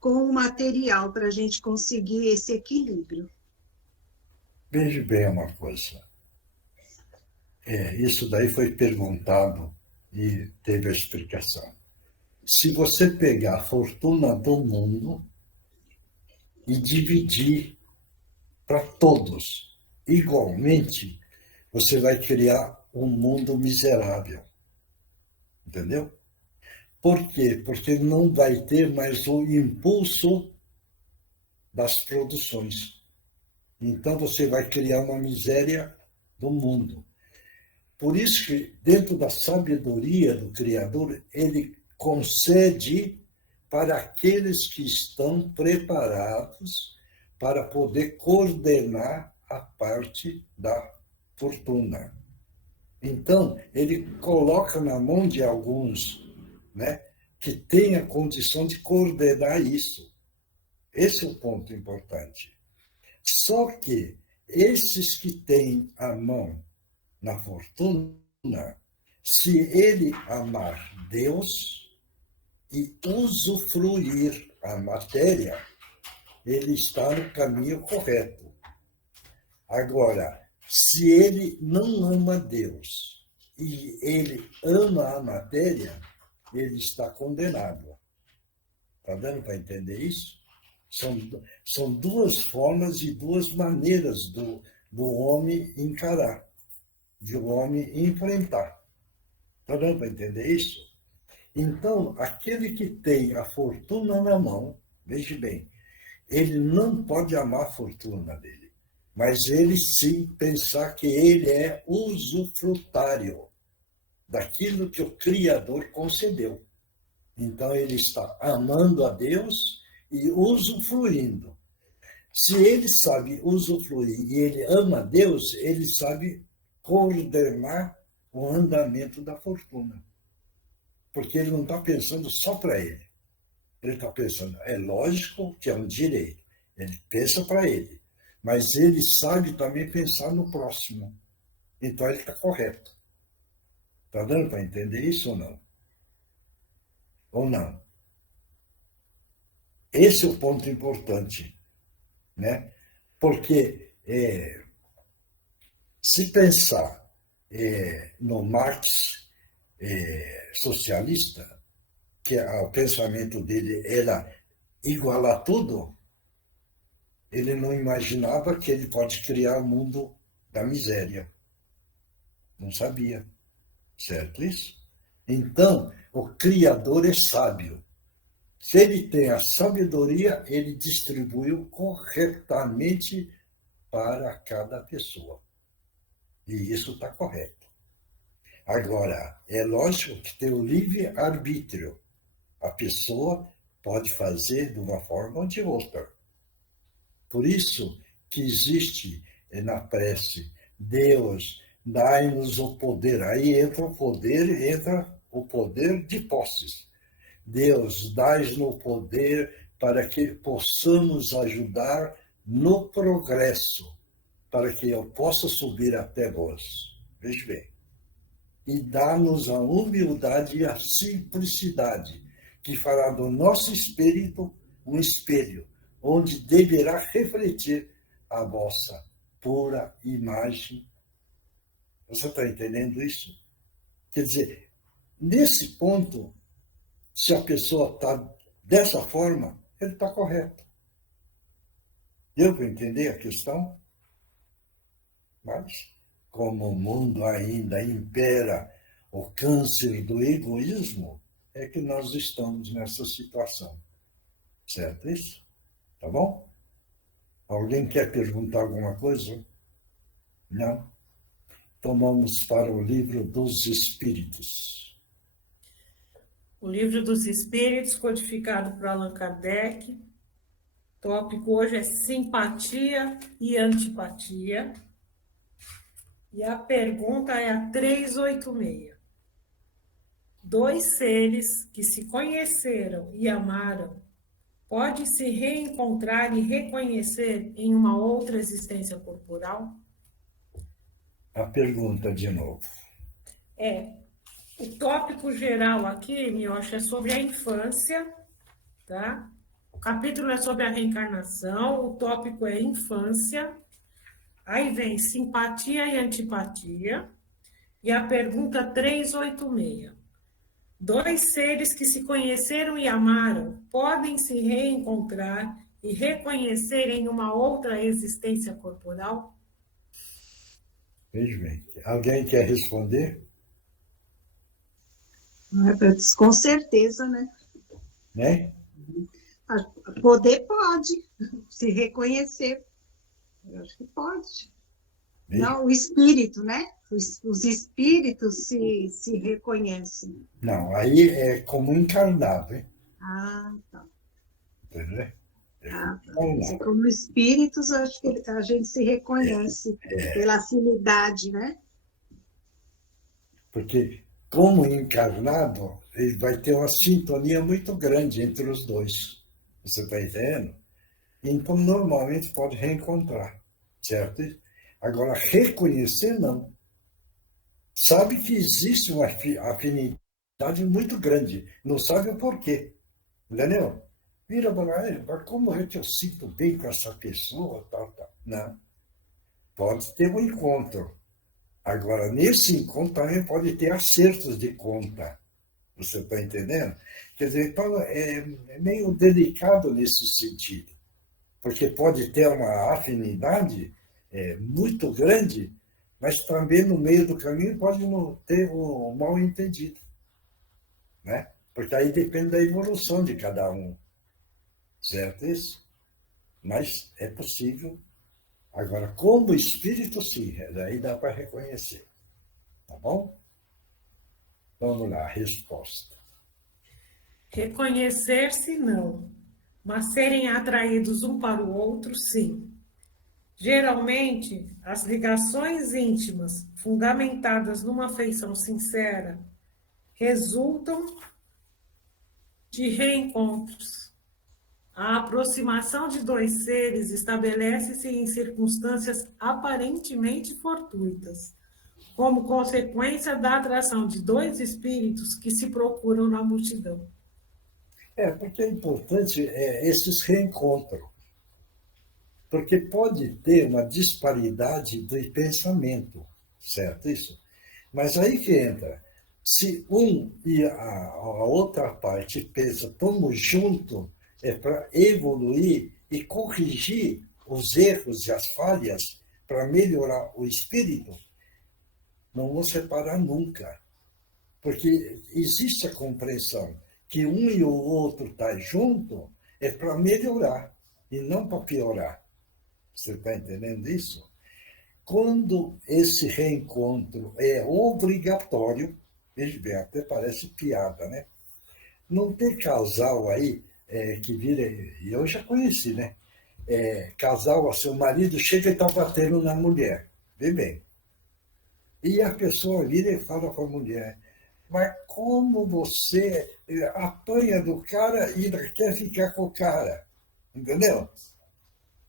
com o material para a gente conseguir esse equilíbrio. Veja bem uma coisa. Isso daí foi perguntado e teve a explicação. Se você pegar a fortuna do mundo e dividir para todos igualmente, você vai criar um mundo miserável. Entendeu? Por quê? Porque não vai ter mais o impulso das produções. Então você vai criar uma miséria do mundo. Por isso que, dentro da sabedoria do Criador, ele concede para aqueles que estão preparados para poder coordenar a parte da fortuna. Então, ele coloca na mão de alguns, né, que têm a condição de coordenar isso. Esse é o ponto importante. Só que esses que têm a mão na fortuna, se ele amar Deus e usufruir a matéria, ele está no caminho correto. Agora, se ele não ama Deus e ele ama a matéria, ele está condenado. Está dando para entender isso? São duas formas e duas maneiras do homem encarar, do homem enfrentar. Está dando para entender isso? Então, aquele que tem a fortuna na mão, veja bem, ele não pode amar a fortuna dele, mas ele sim pensar que ele é usufrutário daquilo que o Criador concedeu. Então, ele está amando a Deus e usufruindo. Se ele sabe usufruir e ele ama a Deus, ele sabe coordenar o andamento da fortuna. Porque ele não está pensando só para ele. Ele está pensando, é lógico que é um direito. Ele pensa para ele. Mas ele sabe também pensar no próximo. Então ele está correto. Está dando para entender isso ou não? Ou não? Esse é o ponto importante, né? Porque se pensar no Marx socialista, que o pensamento dele era igualar tudo, ele não imaginava que ele pode criar o mundo da miséria. Não sabia. Certo isso? Então, o Criador é sábio. Se ele tem a sabedoria, ele distribuiu corretamente para cada pessoa. E isso está correto. Agora, é lógico que tem o livre-arbítrio. A pessoa pode fazer de uma forma ou de outra. Por isso que existe na prece, Deus, dai-nos o poder. Aí entra o poder de posses. Deus, dai-nos o poder para que possamos ajudar no progresso, para que eu possa subir até vós. Veja bem. E dá-nos a humildade e a simplicidade, que fará do nosso espírito um espelho, onde deverá refletir a vossa pura imagem. Você está entendendo isso? Quer dizer, nesse ponto, se a pessoa está dessa forma, ele está correto. Deu para entender a questão? Mas, como o mundo ainda impera o câncer do egoísmo, é que nós estamos nessa situação. Certo isso? Tá bom? Alguém quer perguntar alguma coisa? Não. Então vamos para o livro dos Espíritos. O livro dos Espíritos, codificado por Allan Kardec. O tópico hoje é simpatia e antipatia. E a pergunta é a 386. Dois seres que se conheceram e amaram podem se reencontrar e reconhecer em uma outra existência corporal? A pergunta de novo. O tópico geral aqui, Miocha, é sobre a infância, tá? O capítulo é sobre a reencarnação, o tópico é infância. Aí vem simpatia e antipatia. E a pergunta 386. Dois seres que se conheceram e amaram podem se reencontrar e reconhecer em uma outra existência corporal? Veja bem. Alguém quer responder? Com certeza, né? Né? Poder pode se reconhecer. Eu acho que pode. Não, o espírito, né? Os espíritos se reconhecem. Não, aí é como encarnado, hein? Ah, tá. Entendeu? Como espíritos, acho que a gente se reconhece pela afinidade, né? Porque, como encarnado, ele vai ter uma sintonia muito grande entre os dois. Você está entendendo? Então, normalmente, pode reencontrar, certo? Agora, reconhecer, não. Sabe que existe uma afinidade muito grande, não sabe o porquê, entendeu? Vira para mas como é que eu sinto bem com essa pessoa, tal. Não. Pode ter um encontro. Agora, nesse encontro também pode ter acertos de conta. Você está entendendo? Quer dizer, então, é meio delicado nesse sentido. Porque pode ter uma afinidade muito grande, mas também no meio do caminho pode não ter um mal entendido, né? Porque aí depende da evolução de cada um, certo isso? Mas é possível. Agora, como espírito, sim, aí dá para reconhecer, tá bom? Vamos lá, resposta. Reconhecer-se, não, mas serem atraídos um para o outro, sim. Geralmente, as ligações íntimas, fundamentadas numa afeição sincera, resultam de reencontros. A aproximação de dois seres estabelece-se em circunstâncias aparentemente fortuitas, como consequência da atração de dois espíritos que se procuram na multidão. Porque é importante esses reencontros. Porque pode ter uma disparidade de pensamento, certo isso? Mas aí que entra. Se um e a outra parte pensa, estamos juntos, é para evoluir e corrigir os erros e as falhas para melhorar o espírito, não vão separar nunca. Porque existe a compreensão que um e o outro estão juntos é para melhorar e não para piorar. Você está entendendo isso? Quando esse reencontro é obrigatório, veja bem, até parece piada, né? Não tem casal aí que vira... Eu já conheci, né? Casal, assim, o marido chega e está batendo na mulher. Vê bem. E a pessoa vira e fala para a mulher, mas como você apanha do cara e quer ficar com o cara? Entendeu?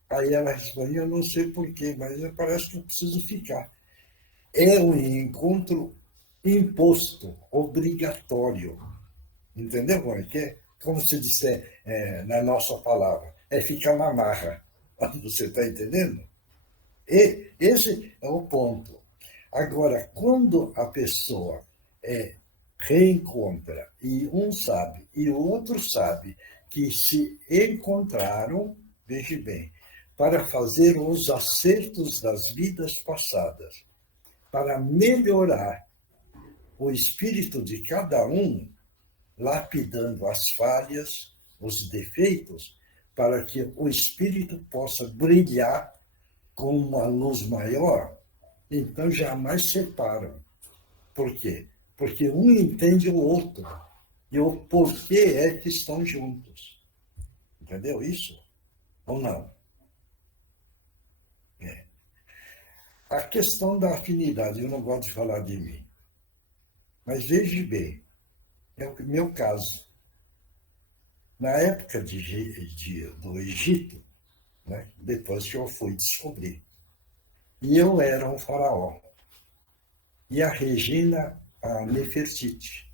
Aí ela responde, eu não sei porquê, mas parece que eu preciso ficar. É um encontro imposto, obrigatório. Entendeu como é que é? Como se disser na nossa palavra, é ficar na marra. Você está entendendo? E esse é o ponto. Agora, quando a pessoa reencontra, e um sabe, e o outro sabe, que se encontraram, veja bem, para fazer os acertos das vidas passadas, para melhorar o espírito de cada um, lapidando as falhas, os defeitos, para que o espírito possa brilhar com uma luz maior, Então, jamais separam. Por quê? Porque um entende o outro. E o porquê é que estão juntos. Entendeu isso? Ou não? É. A questão da afinidade, eu não gosto de falar de mim. Mas veja bem, é o meu caso. Na época do Egito, né, depois que eu fui descobrir, e eu era um faraó. E a Regina, a Nefertiti.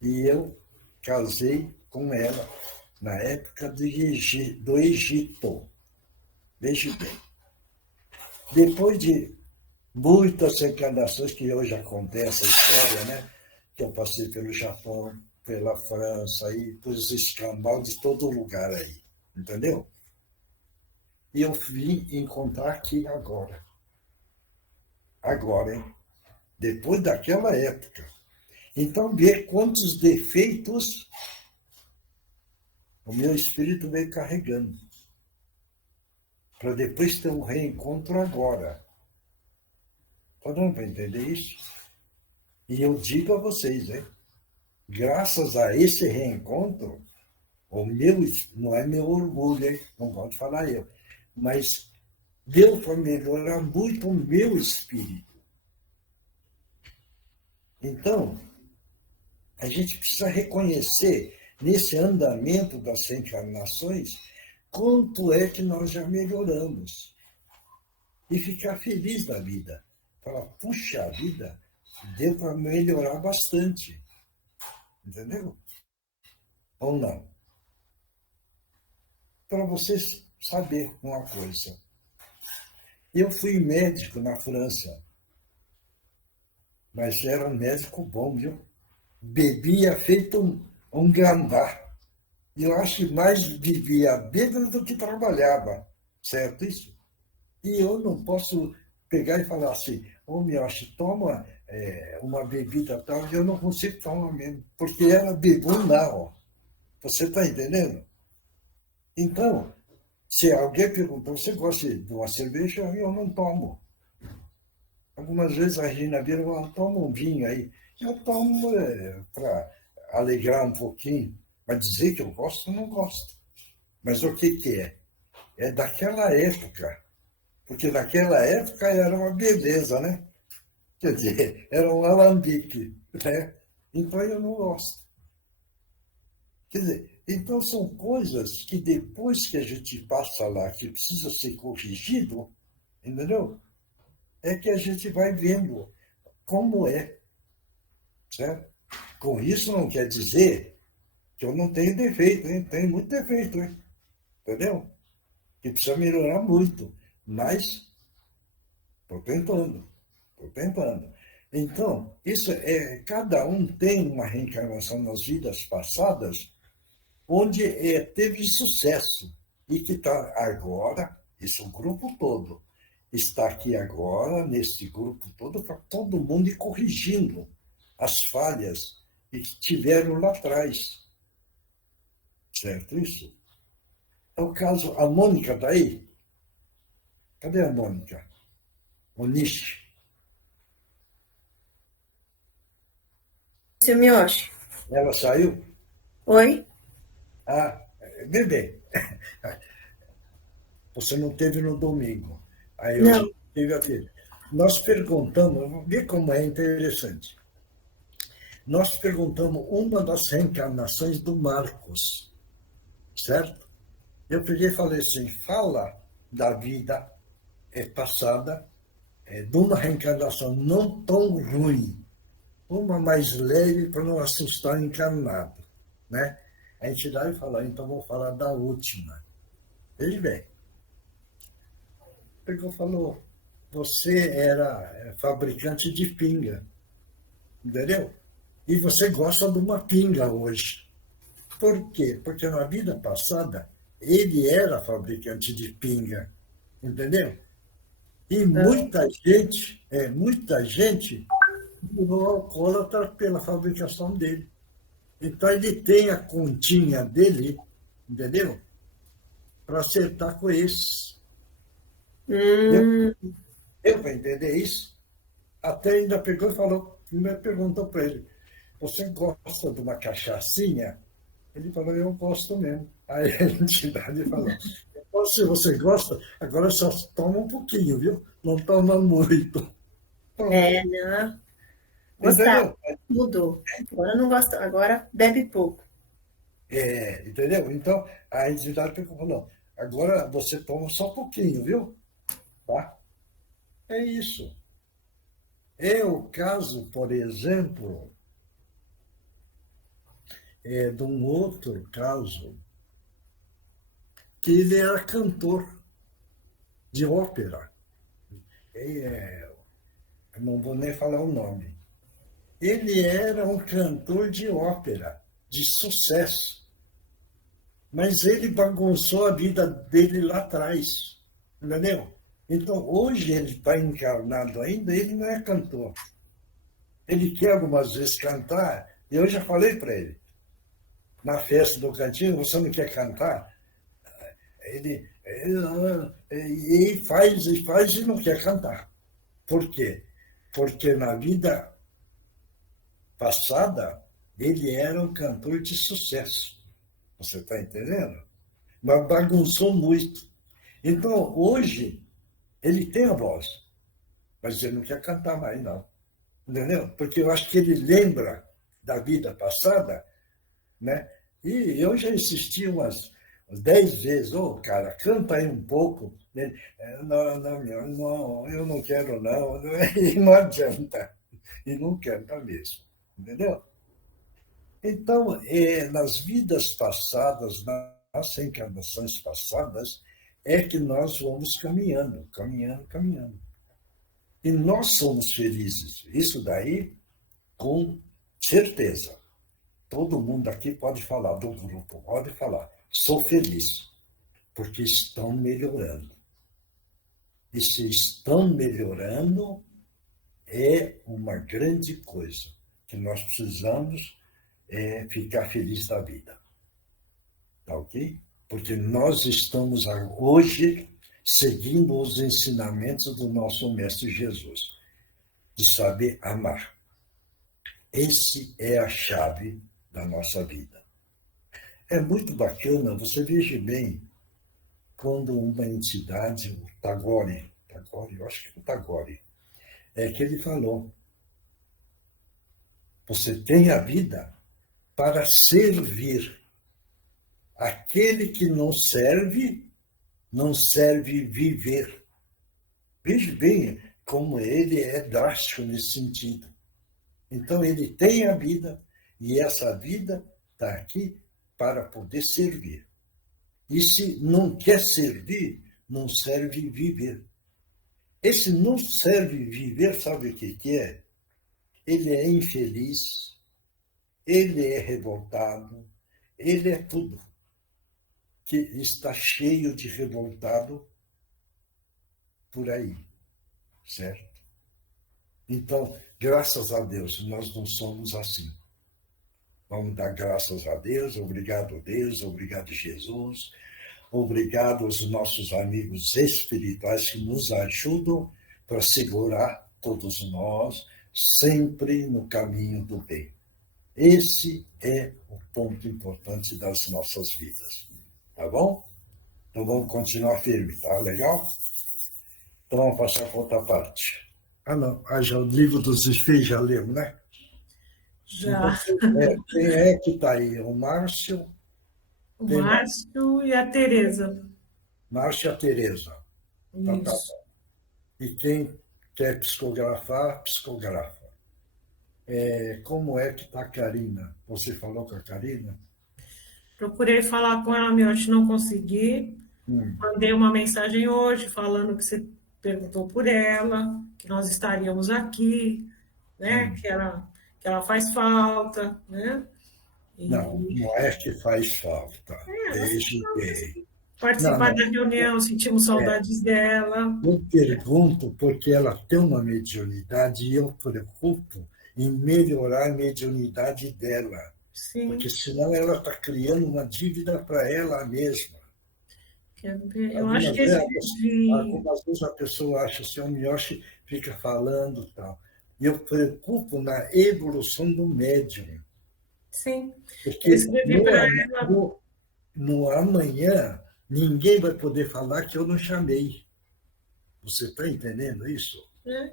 E eu casei com ela na época do Egito. Veja bem. Depois de muitas encarnações, que hoje acontece a história, né? Que eu passei pelo Japão, pela França, e pelos escambau de todo lugar aí. Entendeu? E eu vim encontrar aqui agora. Agora, hein? Depois daquela época. Então, vê quantos defeitos o meu espírito veio carregando. Para depois ter um reencontro agora. Está dando para entender isso? E eu digo a vocês, hein? Graças a esse reencontro, o meu, não é meu orgulho, hein? Não pode falar eu, mas deu para melhorar muito o meu espírito. Então, a gente precisa reconhecer, nesse andamento das reencarnações, quanto é que nós já melhoramos. E ficar feliz da vida. Falar, puxa a vida, deu para melhorar bastante. Entendeu? Ou não? Para vocês saberem uma coisa. Eu fui médico na França. Mas era um médico bom, viu? Bebia feito um gambá. E eu acho que mais vivia bêbado do que trabalhava. Certo isso? E eu não posso pegar e falar assim, ô Miyoshi, toma uma bebida tal, e eu não consigo tomar mesmo, porque era bebunal. Você está entendendo? Então, se alguém pergunta, você gosta de uma cerveja? Eu não tomo. Algumas vezes a Regina vira, toma um vinho aí. Eu tomo para alegrar um pouquinho, mas dizer que eu gosto, eu não gosto. Mas o que é? É daquela época. Porque naquela época era uma beleza, né? Quer dizer, era um alambique, né? Então eu não gosto. Quer dizer, então são coisas que depois que a gente passa lá, que precisa ser corrigido, entendeu? É que a gente vai vendo como é, certo? Com isso não quer dizer que eu não tenho defeito, hein? Tenho muito defeito, hein? Entendeu? Que precisa melhorar muito, mas estou tentando. Então, isso cada um tem uma reencarnação nas vidas passadas onde teve sucesso e que está agora, isso o grupo todo, está aqui agora, nesse grupo todo, para todo mundo ir corrigindo as falhas que tiveram lá atrás. Certo isso? É o caso, a Mônica está aí? Cadê a Mônica? O Nishi. Seu Miyoshi. Ela saiu? Oi? Ah, bebê. Você não teve no domingo. Aí não. Hoje teve aqui. Nós perguntamos, vê como é interessante. Nós perguntamos uma das reencarnações do Marcos, certo? Eu peguei e falei assim, fala da vida passada, de uma reencarnação não tão ruim, uma mais leve para não assustar o encarnado, né? A entidade falou, então vou falar da última. Veja bem. Pegou e falou, você era fabricante de pinga, entendeu? E você gosta de uma pinga hoje. Por quê? Porque na vida passada, ele era fabricante de pinga, entendeu? E muita gente virou alcoólatra pela fabricação dele. Então, ele tem a continha dele, entendeu? Para acertar com esses. Eu Deu para entender isso? Até ainda pegou e falou, perguntou para ele, você gosta de uma cachaçinha? Ele falou, eu gosto mesmo. Aí a entidade falou, então, se você gosta, agora só toma um pouquinho, viu? Não toma muito. Não. Gostava, mudou. Agora não gosta, agora bebe pouco. Entendeu? Então, a entidade pegou e falou, agora você toma só um pouquinho, viu? Tá? É isso. É o caso, por exemplo, de um outro caso, que ele era cantor de ópera. Não vou nem falar o nome. Ele era um cantor de ópera, de sucesso. Mas ele bagunçou a vida dele lá atrás. Entendeu? Então, hoje ele está encarnado ainda, ele não é cantor. Ele quer algumas vezes cantar, e eu já falei para ele, na festa do cantinho, você não quer cantar? Ele faz e não quer cantar. Por quê? Porque na vida passada, ele era um cantor de sucesso. Você está entendendo? Mas bagunçou muito. Então, hoje, ele tem a voz, mas ele não quer cantar mais, não. Entendeu? Porque eu acho que ele lembra da vida passada, né? E eu já insisti umas 10 vezes, cara, canta aí um pouco. Não, eu não quero, não. E não adianta. E não canta mesmo. Entendeu? Então, nas vidas passadas, nas encarnações passadas, é que nós vamos caminhando. E nós somos felizes. Isso daí, com certeza. Todo mundo aqui pode falar, do grupo, pode falar. Sou feliz, porque estão melhorando. E se estão melhorando, é uma grande coisa, que nós precisamos ficar felizes da vida. Tá ok? Porque nós estamos hoje seguindo os ensinamentos do nosso Mestre Jesus, de saber amar. Esse é a chave da nossa vida. É muito bacana, você veja bem, quando uma entidade, o Tagore, eu acho que o Tagore, que ele falou, você tem a vida para servir. Aquele que não serve viver. Veja bem como ele é drástico nesse sentido. Então, ele tem a vida, e essa vida está aqui para poder servir. E se não quer servir, não serve viver. Esse não serve viver, sabe o que é? Ele é infeliz, ele é revoltado, ele é tudo. Que está cheio de revoltado por aí, certo? Então, graças a Deus, nós não somos assim. Vamos dar graças a Deus, obrigado Jesus, obrigado aos nossos amigos espirituais que nos ajudam para segurar todos nós sempre no caminho do bem. Esse é o ponto importante das nossas vidas. Tá bom? Então vamos continuar firme, tá legal? Então vamos passar para outra parte. Não, já o livro dos Espíritos já lemos, né? Já. Então, quem é que está aí? O Márcio? O Márcio e a Tereza. Márcio e a Tereza. Isso. Tá bom. E quem quer psicografar, psicografa. Como é que está a Karina? Você falou com a Karina? Procurei falar com ela, mas não consegui. Mandei uma mensagem hoje falando que você perguntou por ela, que nós estaríamos aqui, né? Que ela faz falta, né? Não é que faz falta. Veja bem. Participar da reunião, sentimos saudades dela. Eu pergunto porque ela tem uma mediunidade e eu preocupo em melhorar a mediunidade dela. Sim. Porque senão ela está criando uma dívida para ela mesma. Eu acho que algumas vezes a pessoa acha assim, o Miyoshi fica falando e tal. E eu preocupo na evolução do médium. Sim. Porque no amanhã, ninguém vai poder falar que eu não chamei. Você está entendendo isso?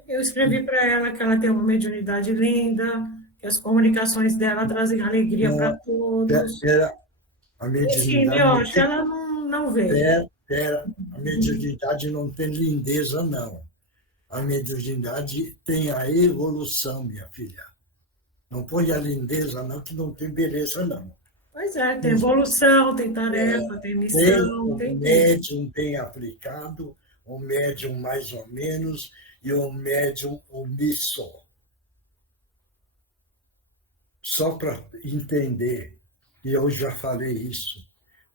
Eu escrevi para ela que ela tem uma mediunidade linda, que as comunicações dela trazem alegria para todos. A mediunidade eu acho que ela não veio. A mediunidade não tem lindeza, não. A mediunidade tem a evolução, minha filha. Não põe a lindeza, não, que não tem beleza, não. Pois é, tem evolução, tem tarefa, tem missão. Tem um médium bem aplicado, um médium mais ou menos e um médium omisso. Só para entender, e eu já falei isso,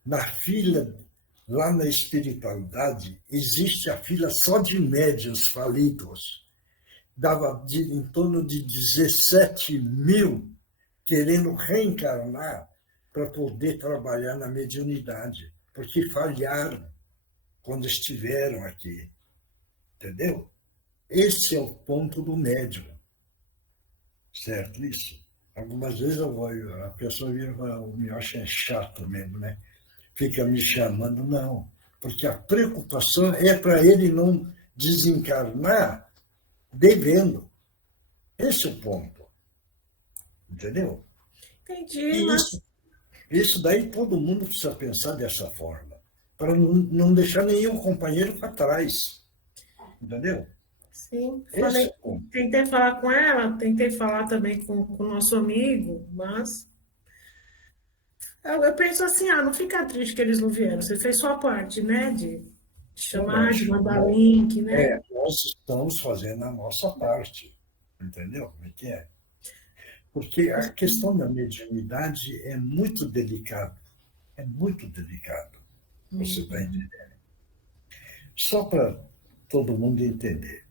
na fila, lá na espiritualidade, existe a fila só de médiuns falidos. Dava em torno de 17 mil querendo reencarnar para poder trabalhar na mediunidade, porque falharam quando estiveram aqui. Entendeu? Esse é o ponto do médium. Certo? Isso. Algumas vezes a pessoa vira e fala, o Miyoshi é chato mesmo, né? Fica me chamando, não. Porque a preocupação é para ele não desencarnar devendo. Esse é o ponto. Entendeu? Entendi. Isso daí todo mundo precisa pensar dessa forma, para não deixar nenhum companheiro para trás. Entendeu? Sim, tentei falar com ela, tentei falar também com o nosso amigo, mas eu penso assim, não fica triste que eles não vieram. Você fez sua parte, né? De chamar, de mandar link, né? Nós estamos fazendo a nossa parte. Entendeu como é que é? Porque a questão da mediunidade é muito delicada. É muito delicado. Você está entendendo? Só para todo mundo entender.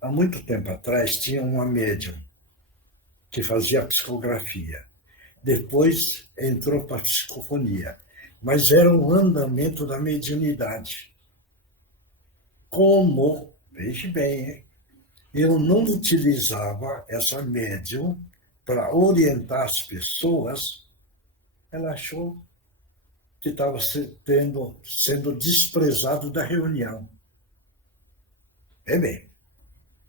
Há muito tempo atrás tinha uma médium que fazia psicografia. Depois entrou para a psicofonia. Mas era um andamento da mediunidade. Como, veja bem, hein? Eu não utilizava essa médium para orientar as pessoas, ela achou que estava sendo desprezado da reunião. Bem.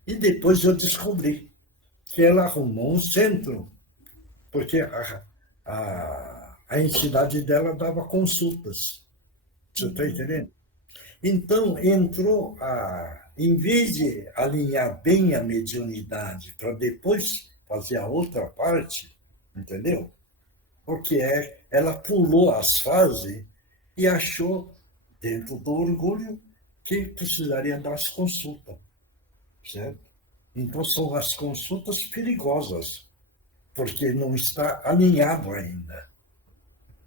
E depois eu descobri que ela arrumou um centro, porque a entidade dela dava consultas. Você está entendendo? Então, entrou em vez de alinhar bem a mediunidade para depois fazer a outra parte, entendeu? Porque ela pulou as fases e achou, dentro do orgulho, que precisaria das consultas, certo? Então, são as consultas perigosas, porque não está alinhado ainda.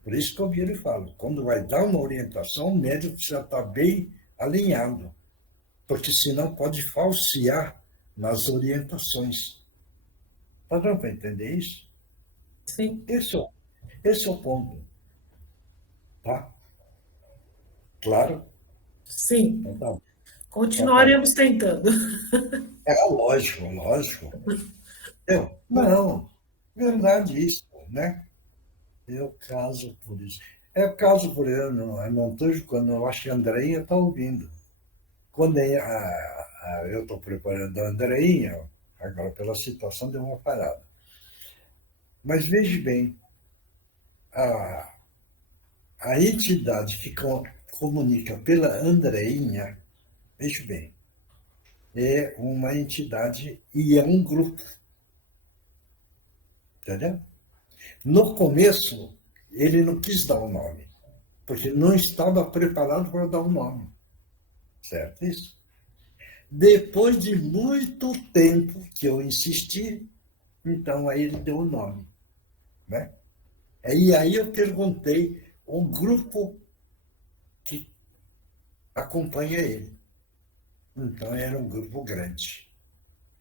Por isso que eu viro e falo, quando vai dar uma orientação, o médium precisa estar bem alinhado, porque senão pode falsear nas orientações. Está dando para entender isso? Sim. Esse é o ponto. Tá? Claro? Sim. Então, continuaremos tentando. Lógico. Não, verdade isso, né? Eu caso por isso. Caso por eu não estou, quando eu acho que a Andreinha está ouvindo. Quando eu estou preparando a Andreinha, agora pela situação deu uma parada. Mas veja bem, a entidade que comunica pela Andreinha, veja bem, é uma entidade e é um grupo. Entendeu? No começo, ele não quis dar o nome, porque não estava preparado para dar o nome. Certo isso? Depois de muito tempo que eu insisti, então aí ele deu o nome. Né? E aí eu perguntei o grupo que acompanha ele. Então era um grupo grande.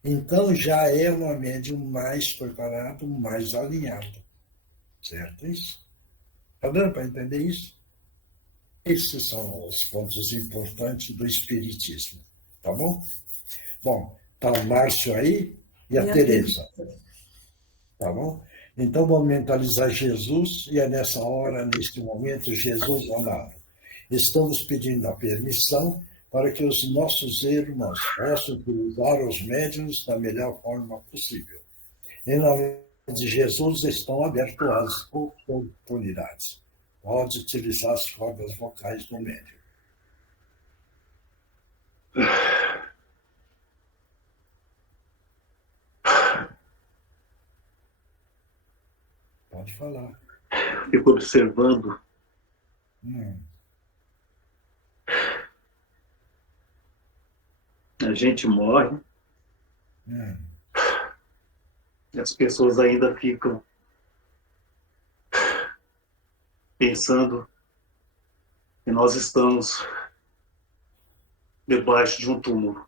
Então já é uma médium mais preparado, mais alinhado. Certo isso? Está dando para entender isso? Esses são os pontos importantes do Espiritismo, tá bom? Bom, tá o Márcio aí e a Tereza, tá bom? Então vamos mentalizar Jesus e é nessa hora, neste momento, Jesus amado. Estamos pedindo a permissão para que os nossos irmãos possam utilizar os médiuns da melhor forma possível. Em nome de Jesus estão abertas as oportunidades. Pode utilizar as cordas vocais do médium. Pode falar. Fico observando a gente morre e as pessoas ainda ficam pensando que nós estamos debaixo de um túmulo.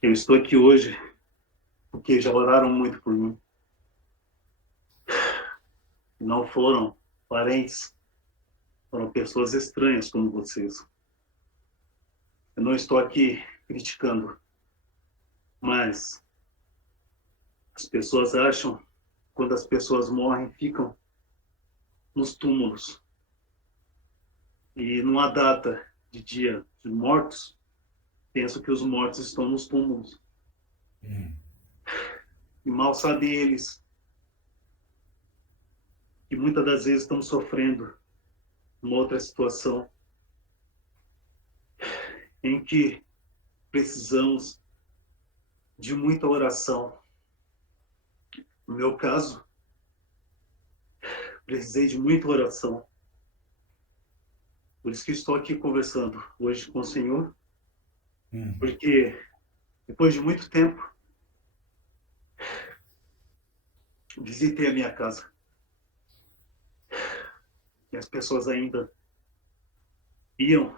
Eu estou aqui hoje porque já oraram muito por mim. Não foram parentes, foram pessoas estranhas como vocês. Eu não estou aqui criticando, mas as pessoas acham que quando as pessoas morrem, ficam nos túmulos. E numa data de dia de mortos, penso que os mortos estão nos túmulos. E mal sabem eles que muitas das vezes estamos sofrendo uma outra situação em que precisamos de muita oração. No meu caso, precisei de muita oração. Por isso que estou aqui conversando hoje com o Senhor, porque depois de muito tempo, visitei a minha casa. E as pessoas ainda iam,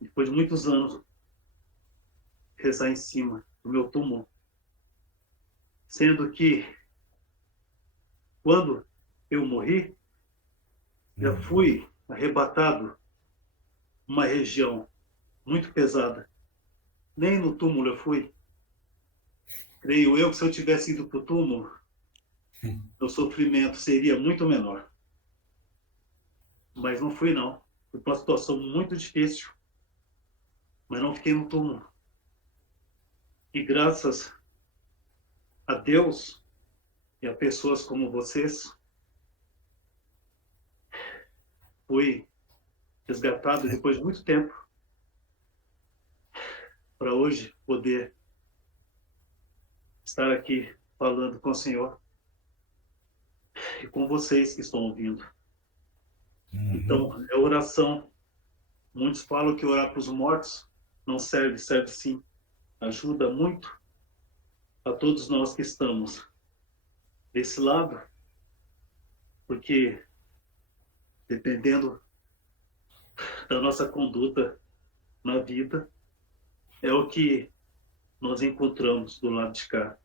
depois de muitos anos, rezar em cima do meu túmulo. Sendo que, quando eu morri, já fui arrebatado uma região muito pesada. Nem no túmulo eu fui. Creio eu que se eu tivesse ido para o túmulo, o sofrimento seria muito menor. Mas não fui, não. Foi uma situação muito difícil. Mas não fiquei no túmulo. E graças a Deus e a pessoas como vocês, fui resgatado depois de muito tempo para hoje poder estar aqui falando com o Senhor e com vocês que estão ouvindo. Então, é oração. Muitos falam que orar para os mortos não serve, serve sim. Ajuda muito a todos nós que estamos desse lado, porque dependendo da nossa conduta na vida, é o que nós encontramos do lado de cá.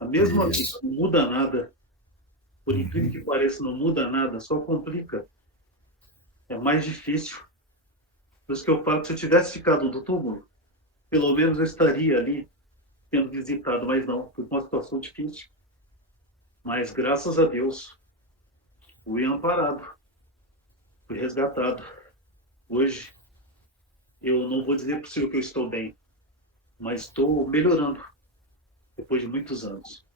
A mesma vida não muda nada, por incrível que pareça, não muda nada, só complica. É mais difícil. Por isso que eu falo que se eu tivesse ficado no túmulo, pelo menos eu estaria ali sendo visitado, mas não, foi uma situação difícil. Mas graças a Deus, fui amparado, fui resgatado. Hoje, eu não vou dizer para o senhor que eu estou bem, mas estou melhorando, depois de muitos anos.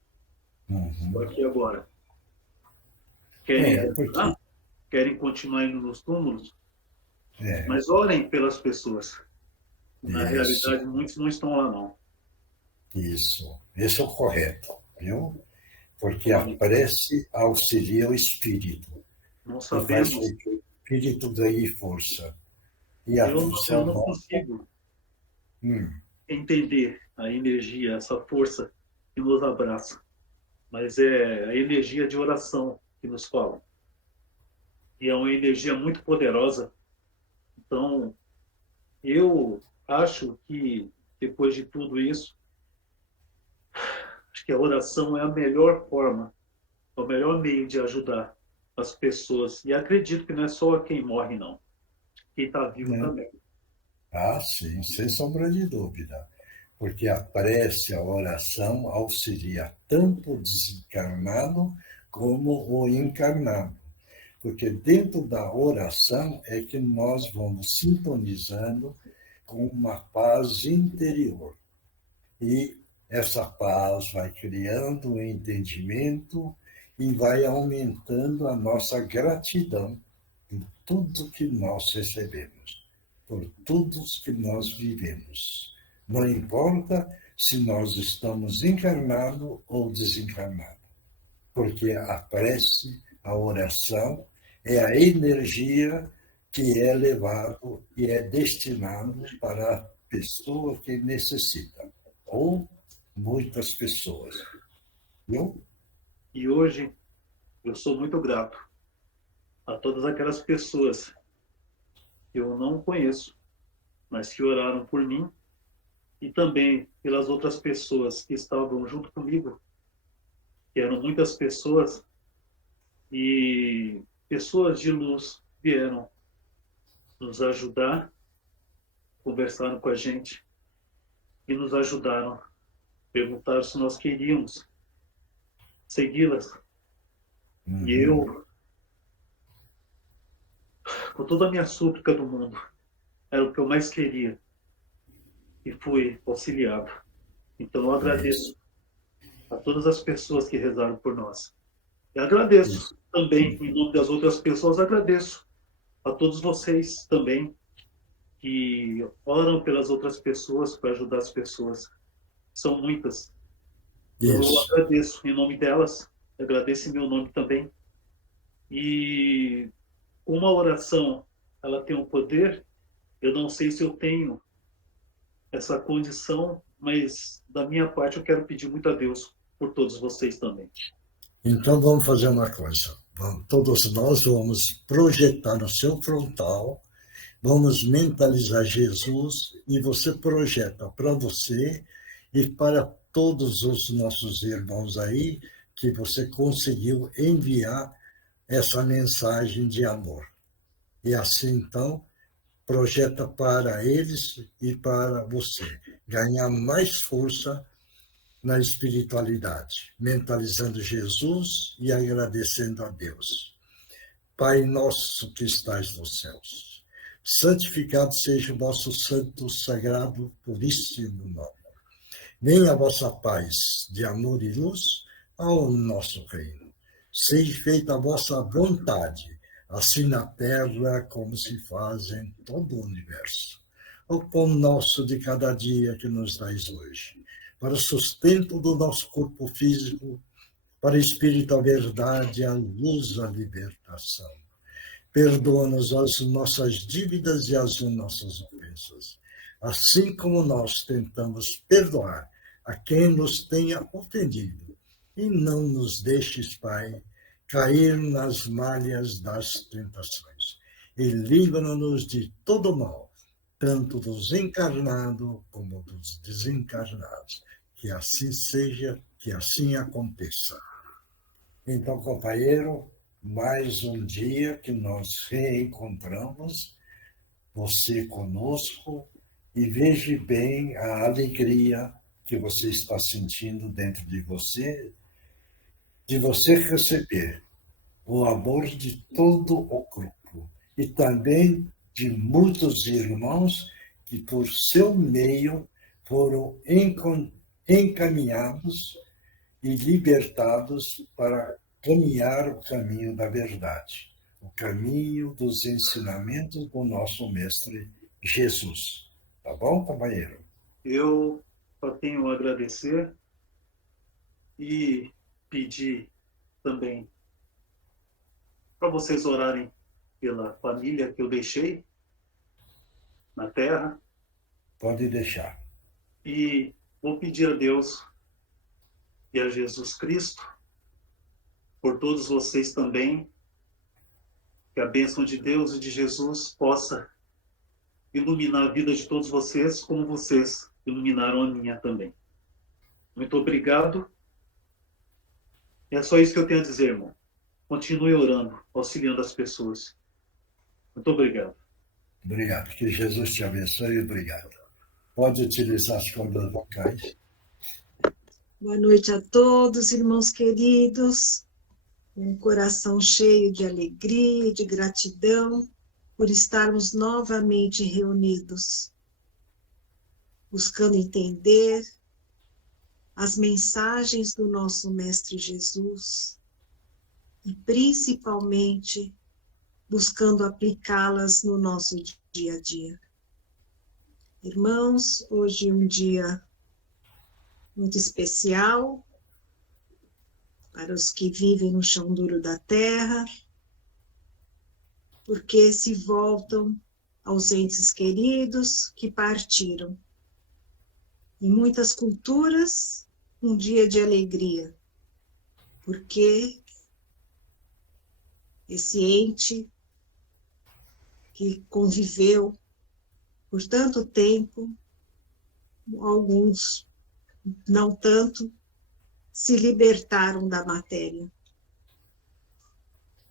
Estou aqui agora. Querem continuar indo nos túmulos? Mas orem pelas pessoas. Na realidade, muitos não estão lá, não. Isso. Esse é o correto, viu? Porque a prece auxilia o espírito. Não sabemos. E faz com que o espírito ganhe força. E a eu não consigo entender a energia, essa força que nos abraça. Mas é a energia de oração que nos fala. E é uma energia muito poderosa. Então, eu acho que, depois de tudo isso, acho que a oração é a melhor forma, o melhor meio de ajudar as pessoas. E acredito que não é só quem morre, não. Quem está vivo também. Ah, sim, sem sombra de dúvida. Porque a prece, a oração auxilia tanto o desencarnado como o encarnado. Porque dentro da oração é que nós vamos sintonizando com uma paz interior. E essa paz vai criando um entendimento e vai aumentando a nossa gratidão por tudo que nós recebemos, por tudo que nós vivemos. Não importa se nós estamos encarnados ou desencarnados, porque a prece, a oração, é a energia que é levado e é destinado para a pessoa que necessita, ou muitas pessoas. Viu? E hoje eu sou muito grato a todas aquelas pessoas que eu não conheço, mas que oraram por mim, e também pelas outras pessoas que estavam junto comigo, que eram muitas pessoas, e pessoas de luz vieram nos ajudar, conversaram com a gente e nos ajudaram, perguntaram se nós queríamos segui-las. E eu, com toda a minha súplica do mundo, era o que eu mais queria, e fui auxiliado. Então eu agradeço a todas as pessoas que rezaram por nós. E agradeço também, em nome das outras pessoas, agradeço a todos vocês também que oram pelas outras pessoas, para ajudar as pessoas. São muitas. Eu agradeço em nome delas, agradeço em meu nome também. E uma oração, ela tem um poder. Eu não sei se eu tenho essa condição, mas da minha parte eu quero pedir muito a Deus por todos vocês também. Então vamos fazer uma coisa. Todos nós vamos projetar no seu frontal, vamos mentalizar Jesus e você projeta para você e para todos os nossos irmãos aí que você conseguiu enviar essa mensagem de amor. E assim, então, projeta para eles e para você ganhar mais força na espiritualidade, mentalizando Jesus e agradecendo a Deus. Pai nosso que estais nos céus, santificado seja o vosso santo, sagrado, puríssimo nome. Venha a vossa paz de amor e luz ao nosso reino. Seja feita a vossa vontade, assim na terra como se faz em todo o universo. O pão nosso de cada dia que nos dais hoje, para o sustento do nosso corpo físico, para o espírito a verdade, a luz, a libertação. Perdoa-nos as nossas dívidas e as nossas ofensas, assim como nós tentamos perdoar a quem nos tenha ofendido. E não nos deixes, Pai, cair nas malhas das tentações. E livra-nos de todo mal, tanto dos encarnados como dos desencarnados. Que assim seja, que assim aconteça. Então, companheiro, mais um dia que nós reencontramos, você conosco, e veja bem a alegria que você está sentindo dentro de você receber o amor de todo o grupo, e também de muitos irmãos que, por seu meio, foram encaminhados e libertados para caminhar o caminho da verdade, o caminho dos ensinamentos do nosso Mestre Jesus. Tá bom, companheiro? Eu só tenho a agradecer e pedir também para vocês orarem pela família que eu deixei na Terra. Pode deixar. E vou pedir a Deus e a Jesus Cristo, por todos vocês também, que a bênção de Deus e de Jesus possa iluminar a vida de todos vocês, como vocês iluminaram a minha também. Muito obrigado. E é só isso que eu tenho a dizer, irmão. continue orando, auxiliando as pessoas. Muito obrigado. Obrigado. Que Jesus te abençoe. Obrigado. Pode utilizar as cordas vocais. Boa noite a todos, irmãos queridos. Um coração cheio de alegria e de gratidão por estarmos novamente reunidos, buscando entender as mensagens do nosso Mestre Jesus e, principalmente, buscando aplicá-las no nosso dia a dia. Irmãos, hoje é um dia muito especial para os que vivem no chão duro da terra, porque se voltam aos entes queridos que partiram. Em muitas culturas, um dia de alegria, porque esse ente que conviveu por tanto tempo, alguns não tanto, se libertaram da matéria.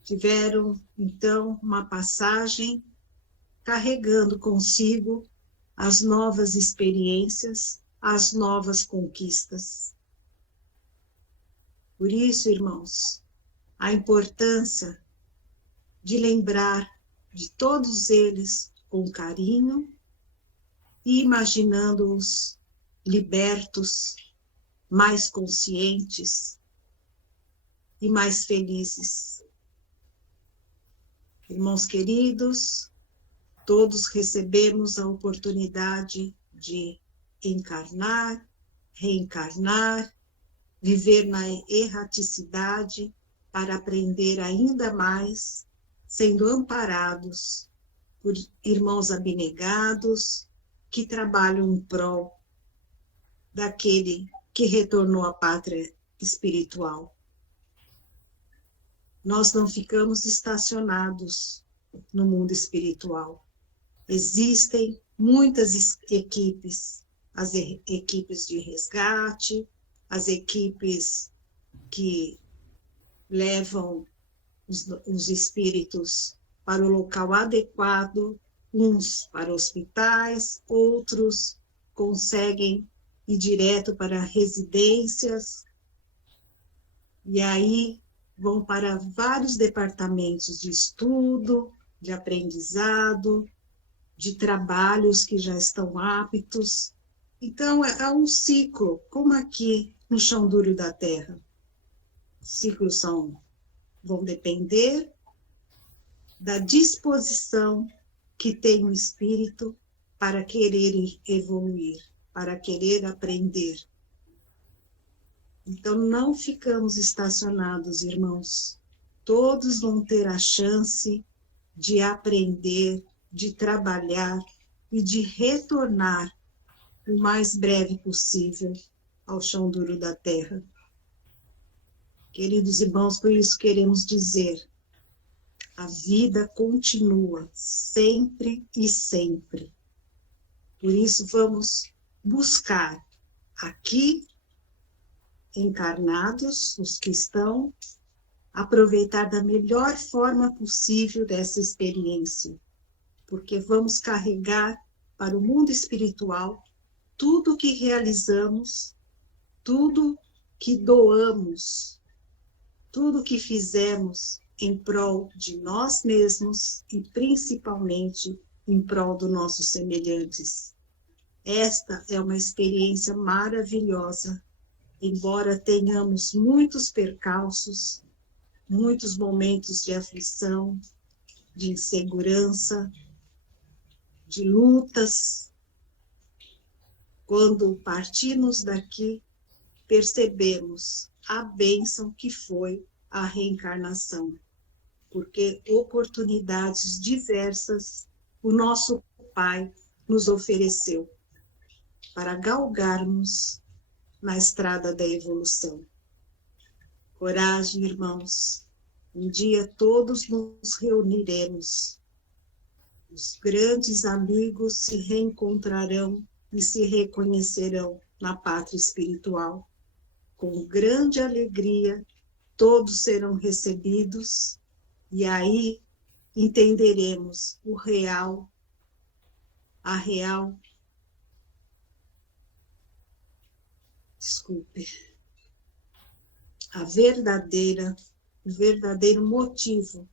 Tiveram, então, uma passagem carregando consigo as novas experiências, as novas conquistas. Por isso, irmãos, a importância de lembrar de todos eles com carinho e imaginando-os libertos, mais conscientes e mais felizes. Irmãos queridos, todos recebemos a oportunidade de encarnar, reencarnar, viver na erraticidade para aprender ainda mais, sendo amparados por irmãos abnegados que trabalham em prol daquele que retornou à pátria espiritual. Nós não ficamos estacionados no mundo espiritual. Existem muitas equipes, as equipes de resgate, as equipes que levam os espíritos para o local adequado, uns para hospitais, outros conseguem ir direto para residências, e aí vão para vários departamentos de estudo, de aprendizado, de trabalhos que já estão aptos. Então, é um ciclo, como aqui no chão duro da terra. Os ciclos vão depender da disposição que tem o espírito para querer evoluir, para querer aprender. Então, não ficamos estacionados, irmãos. Todos vão ter a chance de aprender, de trabalhar e de retornar o mais breve possível ao chão duro da terra. Queridos irmãos, por isso queremos dizer, a vida continua sempre e sempre. Por isso vamos buscar aqui, encarnados, os que estão, aproveitar da melhor forma possível dessa experiência, porque vamos carregar para o mundo espiritual tudo que realizamos, tudo que doamos, tudo que fizemos em prol de nós mesmos e principalmente em prol dos nossos semelhantes. Esta é uma experiência maravilhosa, embora tenhamos muitos percalços, muitos momentos de aflição, de insegurança, de lutas. Quando partimos daqui, percebemos a bênção que foi a reencarnação, porque oportunidades diversas o nosso Pai nos ofereceu para galgarmos na estrada da evolução. Coragem, irmãos, um dia todos nos reuniremos. Os grandes amigos se reencontrarão e se reconhecerão na pátria espiritual, com grande alegria todos serão recebidos, e aí entenderemos o real, o verdadeiro motivo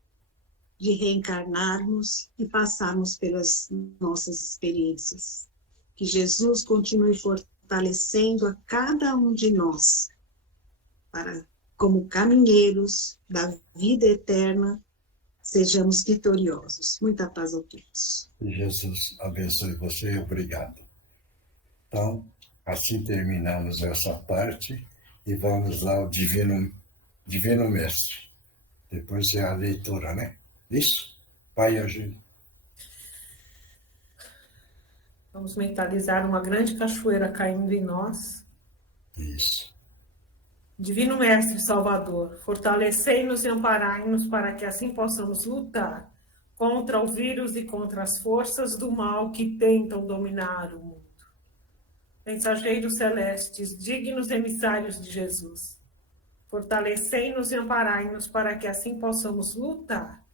de reencarnarmos e passarmos pelas nossas experiências. Que Jesus continue fortalecendo a cada um de nós, para, como caminheiros da vida eterna, sejamos vitoriosos. Muita paz a todos. Jesus abençoe você e obrigado. Então, assim terminamos essa parte e vamos lá ao Divino Mestre. Depois é a leitura, né? Isso? Pai, ajuda. Vamos mentalizar uma grande cachoeira caindo em nós. Isso. Divino Mestre Salvador, fortalecei-nos e amparai-nos para que assim possamos lutar contra o vírus e contra as forças do mal que tentam dominar o mundo. Mensageiros celestes, dignos emissários de Jesus, fortalecei-nos e amparai-nos para que assim possamos lutar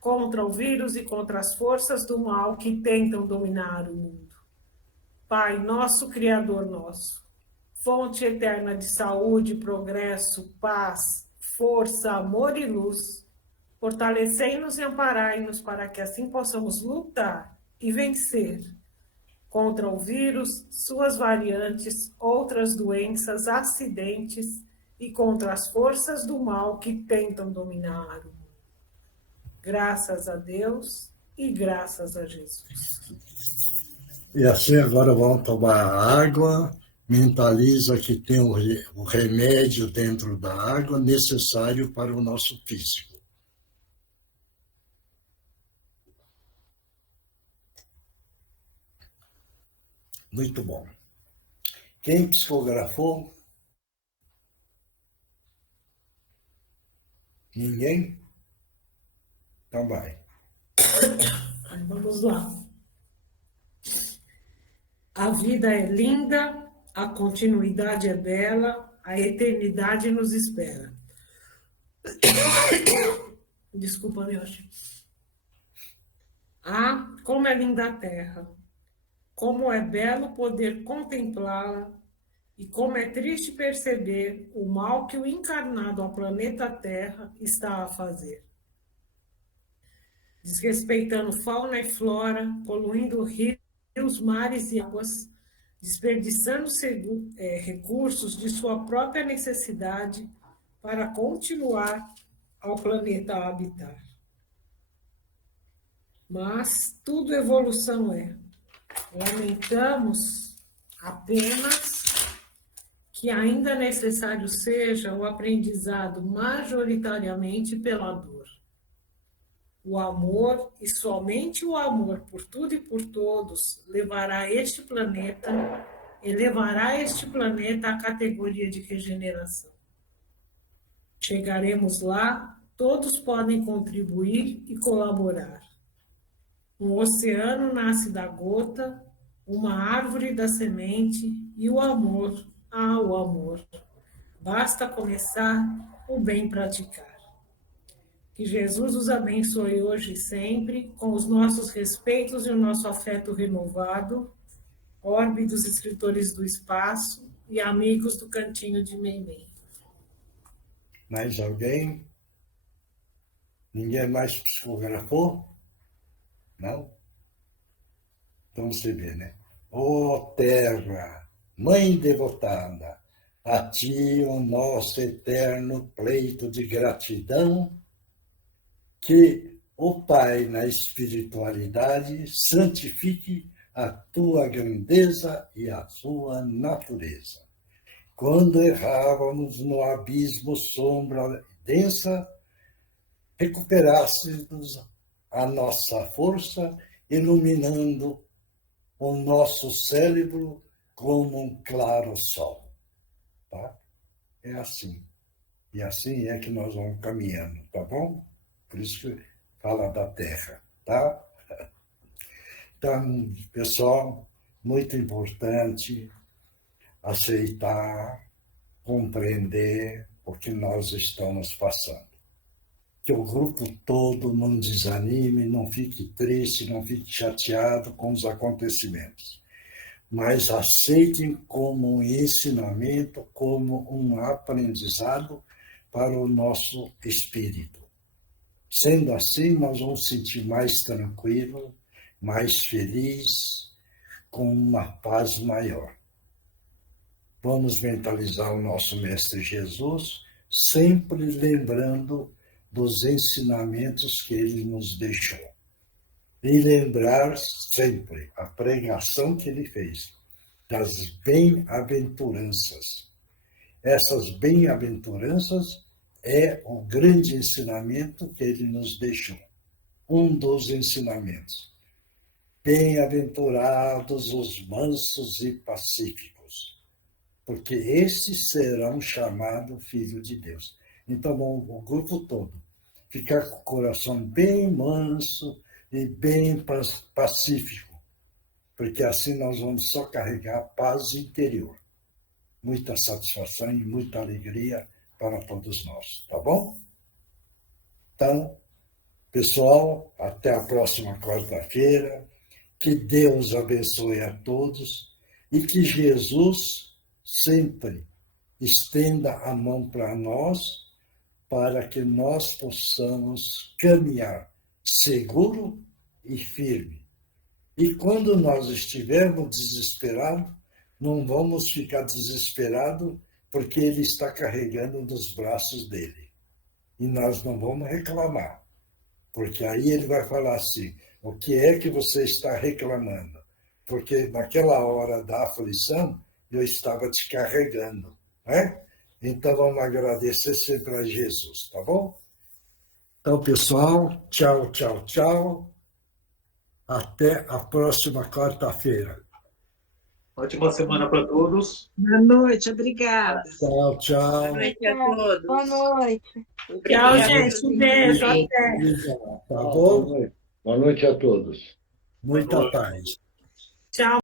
contra o vírus e contra as forças do mal que tentam dominar o mundo. Pai nosso, Criador nosso, fonte eterna de saúde, progresso, paz, força, amor e luz, fortalecei-nos e amparai-nos para que assim possamos lutar e vencer contra o vírus, suas variantes, outras doenças, acidentes e contra as forças do mal que tentam dominar o mundo. Graças a Deus e graças a Jesus. E assim agora vamos tomar água, mentaliza que tem o remédio dentro da água necessário para o nosso físico. Muito bom. Quem psicografou? Ninguém? Então vai. Vamos lá. A vida é linda, a continuidade é bela, a eternidade nos espera. Desculpa, Mioshi. Ah, como é linda a terra, como é belo poder contemplá-la e como é triste perceber o mal que o encarnado ao planeta Terra está a fazer. Desrespeitando fauna e flora, poluindo rios, mares e águas, desperdiçando recursos de sua própria necessidade para continuar ao planeta a habitar. Mas tudo evolução é. Lamentamos apenas que ainda necessário seja o aprendizado majoritariamente pela dor. O amor, e somente o amor por tudo e por todos, elevará este planeta à categoria de regeneração. Chegaremos lá, todos podem contribuir e colaborar. Um oceano nasce da gota, uma árvore da semente, e o amor, o amor. Basta começar, o bem praticar. Que Jesus os abençoe hoje e sempre, com os nossos respeitos e o nosso afeto renovado, orbe dos escritores do espaço e amigos do Cantinho de Meimei. Mais alguém? Ninguém mais psicografou? Não? Então você vê, né? Ó Terra, Mãe devotada, a ti o nosso eterno pleito de gratidão, que o Pai na espiritualidade santifique a tua grandeza e a sua natureza. Quando errávamos no abismo sombra densa, recuperássemos a nossa força, iluminando o nosso cérebro como um claro sol. Tá? É assim. E assim é que nós vamos caminhando, tá bom? Por isso que fala da Terra, tá? Então, pessoal, muito importante aceitar, compreender o que nós estamos passando. Que o grupo todo não desanime, não fique triste, não fique chateado com os acontecimentos, mas aceitem como um ensinamento, como um aprendizado para o nosso espírito. Sendo assim, nós vamos sentir mais tranquilo, mais feliz, com uma paz maior. Vamos mentalizar o nosso Mestre Jesus, sempre lembrando dos ensinamentos que ele nos deixou. E lembrar sempre a pregação que ele fez, das bem-aventuranças. Essas bem-aventuranças é o grande ensinamento que ele nos deixou. Um dos ensinamentos. Bem-aventurados os mansos e pacíficos, porque esses serão chamados filhos de Deus. Então, o grupo todo ficar com o coração bem manso e bem pacífico, porque assim nós vamos só carregar paz interior. Muita satisfação e muita alegria para todos nós, tá bom? Então, pessoal, até a próxima quarta-feira. Que Deus abençoe a todos e que Jesus sempre estenda a mão para nós, para que nós possamos caminhar seguro e firme. E quando nós estivermos desesperados, não vamos ficar desesperados porque ele está carregando nos braços dele. E nós não vamos reclamar, porque aí ele vai falar assim: o que é que você está reclamando? Porque naquela hora da aflição, eu estava te carregando, né? Então vamos agradecer sempre a Jesus, tá bom? Então, pessoal, tchau, tchau, tchau. Até a próxima quarta-feira. Ótima semana para todos. Boa noite, obrigada. Tchau, tchau. Boa noite a todos. Boa noite. Tchau, gente. Um beijo. Até. Tá bom? Boa noite a todos. Muita paz. Tchau.